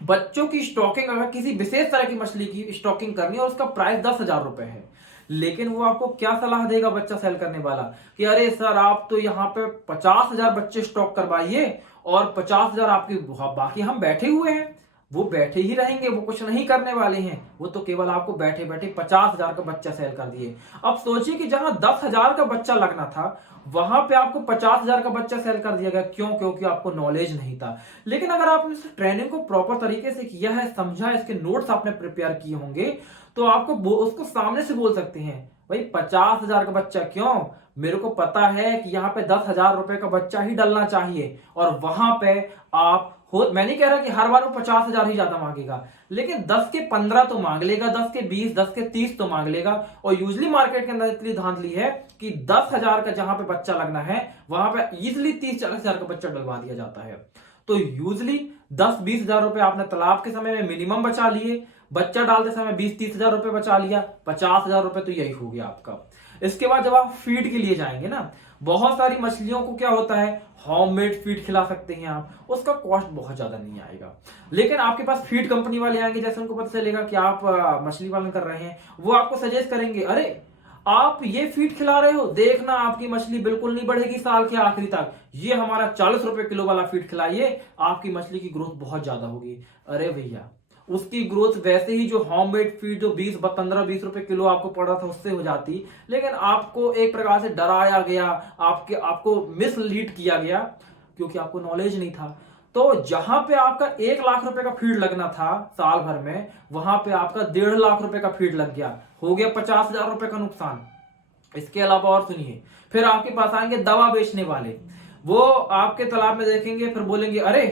बच्चों की स्टॉकिंग, अगर किसी विशेष तरह की मछली की स्टॉकिंग करनी है और उसका प्राइस 10,000 रुपए है, लेकिन वो आपको क्या सलाह देगा बच्चा सेल करने वाला कि अरे सर, आप तो यहाँ पे 50,000 बच्चे स्टॉक करवाइए और 50,000 आपकी, बाकी हम बैठे हुए हैं, वो बैठे ही रहेंगे, वो कुछ नहीं करने वाले हैं। वो तो केवल आपको बैठे बैठे 50,000 का बच्चा सेल कर दिए। अब सोचिए कि जहां 10,000 का बच्चा लगना था, वहां पे आपको 50,000 का बच्चा सेल कर दिया गया। क्यों? क्योंकि आपको नॉलेज नहीं था। लेकिन अगर आपने इस ट्रेनिंग को प्रॉपर तरीके से किया है, समझा, इसके नोट्स आपने प्रिपेयर किए होंगे, तो आपको उसको सामने से बोल सकते हैं, भाई 50,000 का बच्चा क्यों, मेरे को पता है कि यहाँ पे 10,000 रुपए का बच्चा ही डलना चाहिए। और वहां पे आप मैं नहीं कह रहा कि हर बार वो 50,000 ही ज्यादा मांगेगा, लेकिन 10 के 15 तो मांग लेगा, 10 के 20, 10 के 30 तो मांग लेगा। और यूजली मार्केट के अंदर इतनी धांधली है कि 10,000 का जहां पे बच्चा लगना है, वहां पे इजिली 30-40,000 का बच्चा डलवा दिया जाता है। तो यूजली 10-20,000 रुपए आपने तालाब के समय में मिनिमम बचा लिए, बच्चा डालते समय 20-30,000 रुपए बचा लिया, 50,000 रुपए तो यही हो गया आपका। इसके बाद जब आप फीड के लिए जाएंगे ना, बहुत सारी मछलियों को क्या होता है, होममेड फीड खिला सकते हैं आप, उसका कॉस्ट बहुत ज्यादा नहीं आएगा। लेकिन आपके पास फीड कंपनी वाले आएंगे, जैसे उनको पता चलेगा कि आप मछली पालन कर रहे हैं, वो आपको सजेस्ट करेंगे, अरे आप ये फीड खिला रहे हो, देखना आपकी मछली बिल्कुल नहीं बढ़ेगी साल के आखिरी तक, ये हमारा 40 रुपए किलो वाला फीड खिलाइए, आपकी मछली की ग्रोथ बहुत ज्यादा होगी। अरे भैया, उसकी ग्रोथ वैसे ही जो होममेड फीड जो 15-20 रुपए किलो आपको पड़ा था उससे हो जाती, लेकिन आपको एक प्रकार से डराया गया, आपको मिसलीड किया गया, क्योंकि आपको नॉलेज नहीं था। तो जहां पे आपका 1 लाख रुपए का फीड लगना था साल भर में, वहां पे आपका 1.5 लाख रुपए का फीड लग गया, हो गया 50,000 रुपए का नुकसान। इसके अलावा और सुनिए, फिर आपके पास आएंगे दवा बेचने वाले, वो आपके तालाब में देखेंगे, फिर बोलेंगे, अरे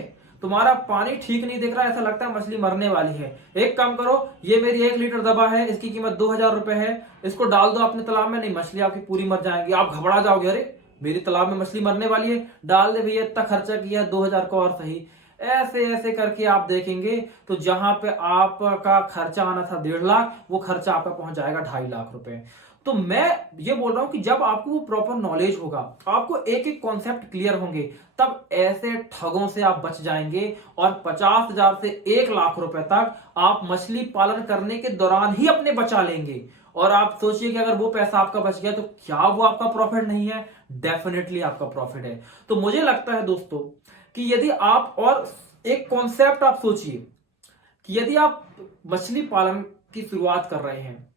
तुम्हारा पानी ठीक नहीं दिख रहा, ऐसा लगता है मछली मरने वाली है, एक काम करो, ये मेरी 1 लीटर दवा है, इसकी कीमत 2,000 रुपए है, इसको डाल दो अपने तालाब में। नहीं, मछली आपकी पूरी मर जाएंगी, आप घबरा जाओगे, अरे मेरी तालाब में मछली मरने वाली है, डाल दे भैया, इतना खर्चा किया, 2,000 को और सही। ऐसे ऐसे करके आप देखेंगे तो जहां पे आपका खर्चा आना था 1.5 लाख, वो खर्चा आपका पहुंच जाएगा 2.5 लाख रुपए। तो मैं ये बोल रहा हूं कि जब आपको वो प्रॉपर नॉलेज होगा, आपको एक एक कॉन्सेप्ट क्लियर होंगे, तब ऐसे ठगों से आप बच जाएंगे और 50,000 से 1 लाख रुपए तक आप मछली पालन करने के दौरान ही अपने बचा लेंगे। और आप सोचिए कि अगर वो पैसा आपका बच गया तो क्या वो आपका प्रॉफिट नहीं है? डेफिनेटली आपका प्रॉफिट है। तो मुझे लगता है दोस्तों कि यदि आप, और एक कॉन्सेप्ट आप सोचिए कि यदि आप मछली पालन की शुरुआत कर रहे हैं,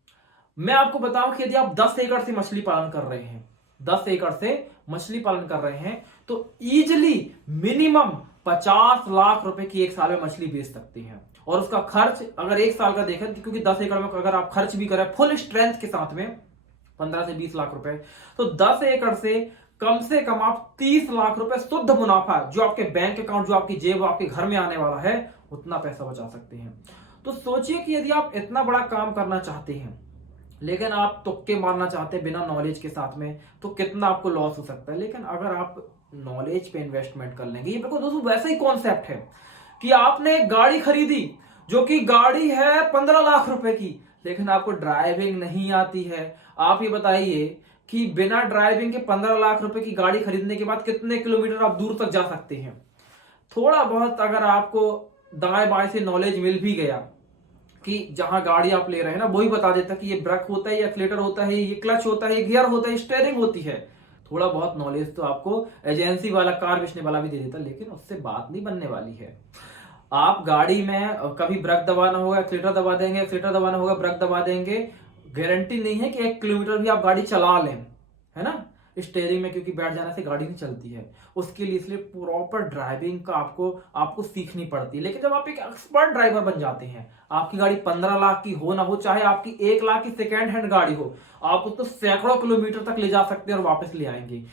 मैं आपको बताऊं कि यदि आप 10 एकड़ से मछली पालन कर रहे हैं, 10 एकड़ से मछली पालन कर रहे हैं, तो इजिली मिनिमम 50 लाख रुपए की एक साल में मछली बेच सकते हैं। और उसका खर्च अगर एक साल का देखें, क्योंकि 10 एकड़ में अगर आप खर्च भी करें फुल स्ट्रेंथ के साथ में 15 से 20 लाख रुपए, तो 10 एकड़ से कम आप 30 लाख रुपए शुद्ध मुनाफा, जो आपके बैंक अकाउंट, जो आपकी जेब, आपके घर में आने वाला है, उतना पैसा बचा सकते हैं। तो सोचिए कि यदि आप इतना बड़ा काम करना चाहते हैं, लेकिन आप तुक्के मारना चाहते हैं बिना नॉलेज के साथ में, तो कितना आपको लॉस हो सकता है। लेकिन अगर आप नॉलेज पे इन्वेस्टमेंट कर लेंगे, ये बिल्कुल दोस्तों वैसा ही कॉन्सेप्ट है कि आपने एक गाड़ी खरीदी, जो कि गाड़ी है 15 लाख रुपए की, लेकिन आपको ड्राइविंग नहीं आती है। आप ये बताइए कि बिना ड्राइविंग के 15 लाख रुपए की गाड़ी खरीदने के बाद कितने किलोमीटर आप दूर तक जा सकते हैं? थोड़ा बहुत अगर आपको दाएं बाएं से नॉलेज मिल भी गया कि जहां गाड़ी आप ले रहे हैं ना, वही बता देता कि ये ब्रेक होता है, ये एक्सीलरेटर होता है, ये क्लच होता है, ये गियर होता है, स्टीयरिंग होती है। थोड़ा बहुत नॉलेज तो आपको एजेंसी वाला, कार बेचने वाला भी दे देता, लेकिन उससे बात नहीं बनने वाली है। आप गाड़ी में कभी ब्रेक दबाना होगा, एक्सीलरेटर दबा देंगे, एक्सीलरेटर दबाना होगा, ब्रेक दबा देंगे, गारंटी नहीं है कि 1 किलोमीटर भी आप गाड़ी चला लें, है ना। स्टीयरिंग में क्योंकि बैठ जाने से गाड़ी नहीं चलती है, उसके लिए इसलिए प्रॉपर ड्राइविंग का आपको सीखनी पड़ती है। लेकिन जब आप एक एक्सपर्ट ड्राइवर बन जाते हैं, आपकी गाड़ी 15 लाख की हो ना हो, चाहे आपकी 1 लाख की सेकेंड हैंड गाड़ी हो, आप उसको सैकड़ों किलोमीटर तक ले जा सकते हैं और वापस ले आएंगे।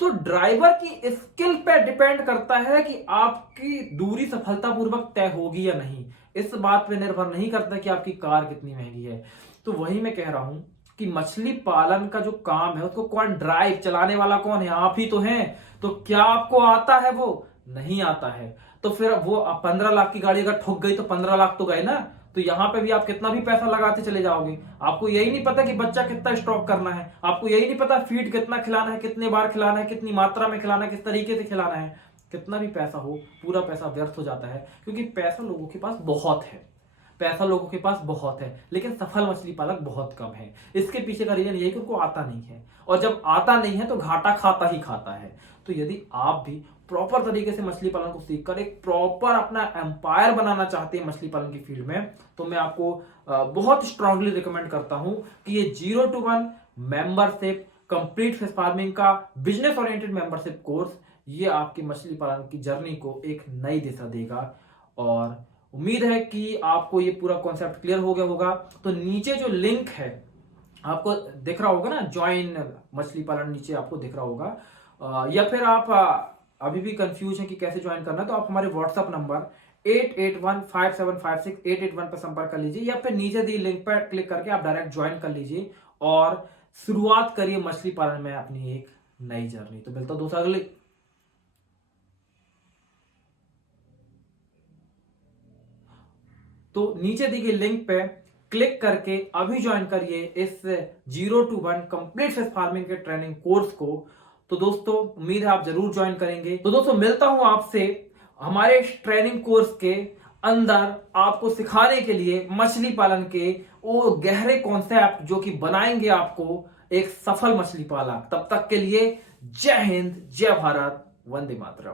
तो ड्राइवर की स्किल पे डिपेंड करता है कि आपकी दूरी सफलतापूर्वक तय होगी या नहीं। इस बात पे निर्भर नहीं करता कि आपकी कार कितनी महंगी है। तो वही मैं कह रहा हूं कि मछली पालन का जो काम है, उसको कौन ड्राइव, चलाने वाला कौन है? आप ही तो हैं। तो क्या आपको आता है? वो नहीं आता है। तो फिर वो 15 लाख की गाड़ी अगर ठुक गई तो 15 लाख तो गए ना। तो यहां पे भी आप कितना भी पैसा लगाते चले जाओगे, आपको यही नहीं पता कि बच्चा कितना स्टॉक करना है, आपको यही नहीं पता फीड कितना खिलाना है, कितने बार खिलाना है, कितनी मात्रा में खिलाना है, किस तरीके से खिलाना है। कितना भी पैसा हो, पूरा पैसा व्यर्थ हो जाता है, क्योंकि पैसा लोगों के पास बहुत है, पैसा लोगों के पास बहुत है, लेकिन सफल मछली पालक बहुत कम है। इसके पीछे का रीजन यही कि उनको आता नहीं है, और जब आता नहीं है तो घाटा खाता ही खाता है। तो यदि आप भी प्रॉपर तरीके से मछली पालन को सीखकर एक प्रॉपर अपना एम्पायर बनाना चाहते हैं मछली पालन की फील्ड में, तो मैं आपको बहुत स्ट्रांगली रिकमेंड करता हूं कि ये 0 to 1 membership complete fish farming का बिजनेस ओरिएंटेड मेंबरशिप कोर्स, ये आपकी मछली पालन की जर्नी को एक नई दिशा देगा। और उम्मीद है कि आपको ये पूरा कॉन्सेप्ट क्लियर हो गया होगा। तो नीचे जो लिंक है आपको दिख रहा होगा ना, ज्वाइन मछली पालन, नीचे आपको दिख रहा होगा। या फिर आप अभी भी कंफ्यूज हैं कि कैसे ज्वाइन करना है, तो आप हमारे व्हाट्सएप नंबर 8815756881 पर संपर्क कर लीजिए, या फिर नीचे दी लिंक पर क्लिक करके आप डायरेक्ट ज्वाइन कर लीजिए और शुरुआत करिए मछली पालन में अपनी एक नई जर्नी। तो मिलता हूं दोस्तों अगले। तो नीचे दी गई लिंक पे क्लिक करके अभी ज्वाइन करिए इस 0 to 1 कंप्लीट फिश फार्मिंग के ट्रेनिंग कोर्स को। तो दोस्तों उम्मीद है आप जरूर ज्वाइन करेंगे। तो दोस्तों मिलता हूं आपसे हमारे ट्रेनिंग कोर्स के अंदर आपको सिखाने के लिए मछली पालन के वो गहरे कॉन्सेप्ट जो कि बनाएंगे आपको एक सफल मछली पालक। तब तक के लिए जय हिंद, जय भारत, वंदे मातरम।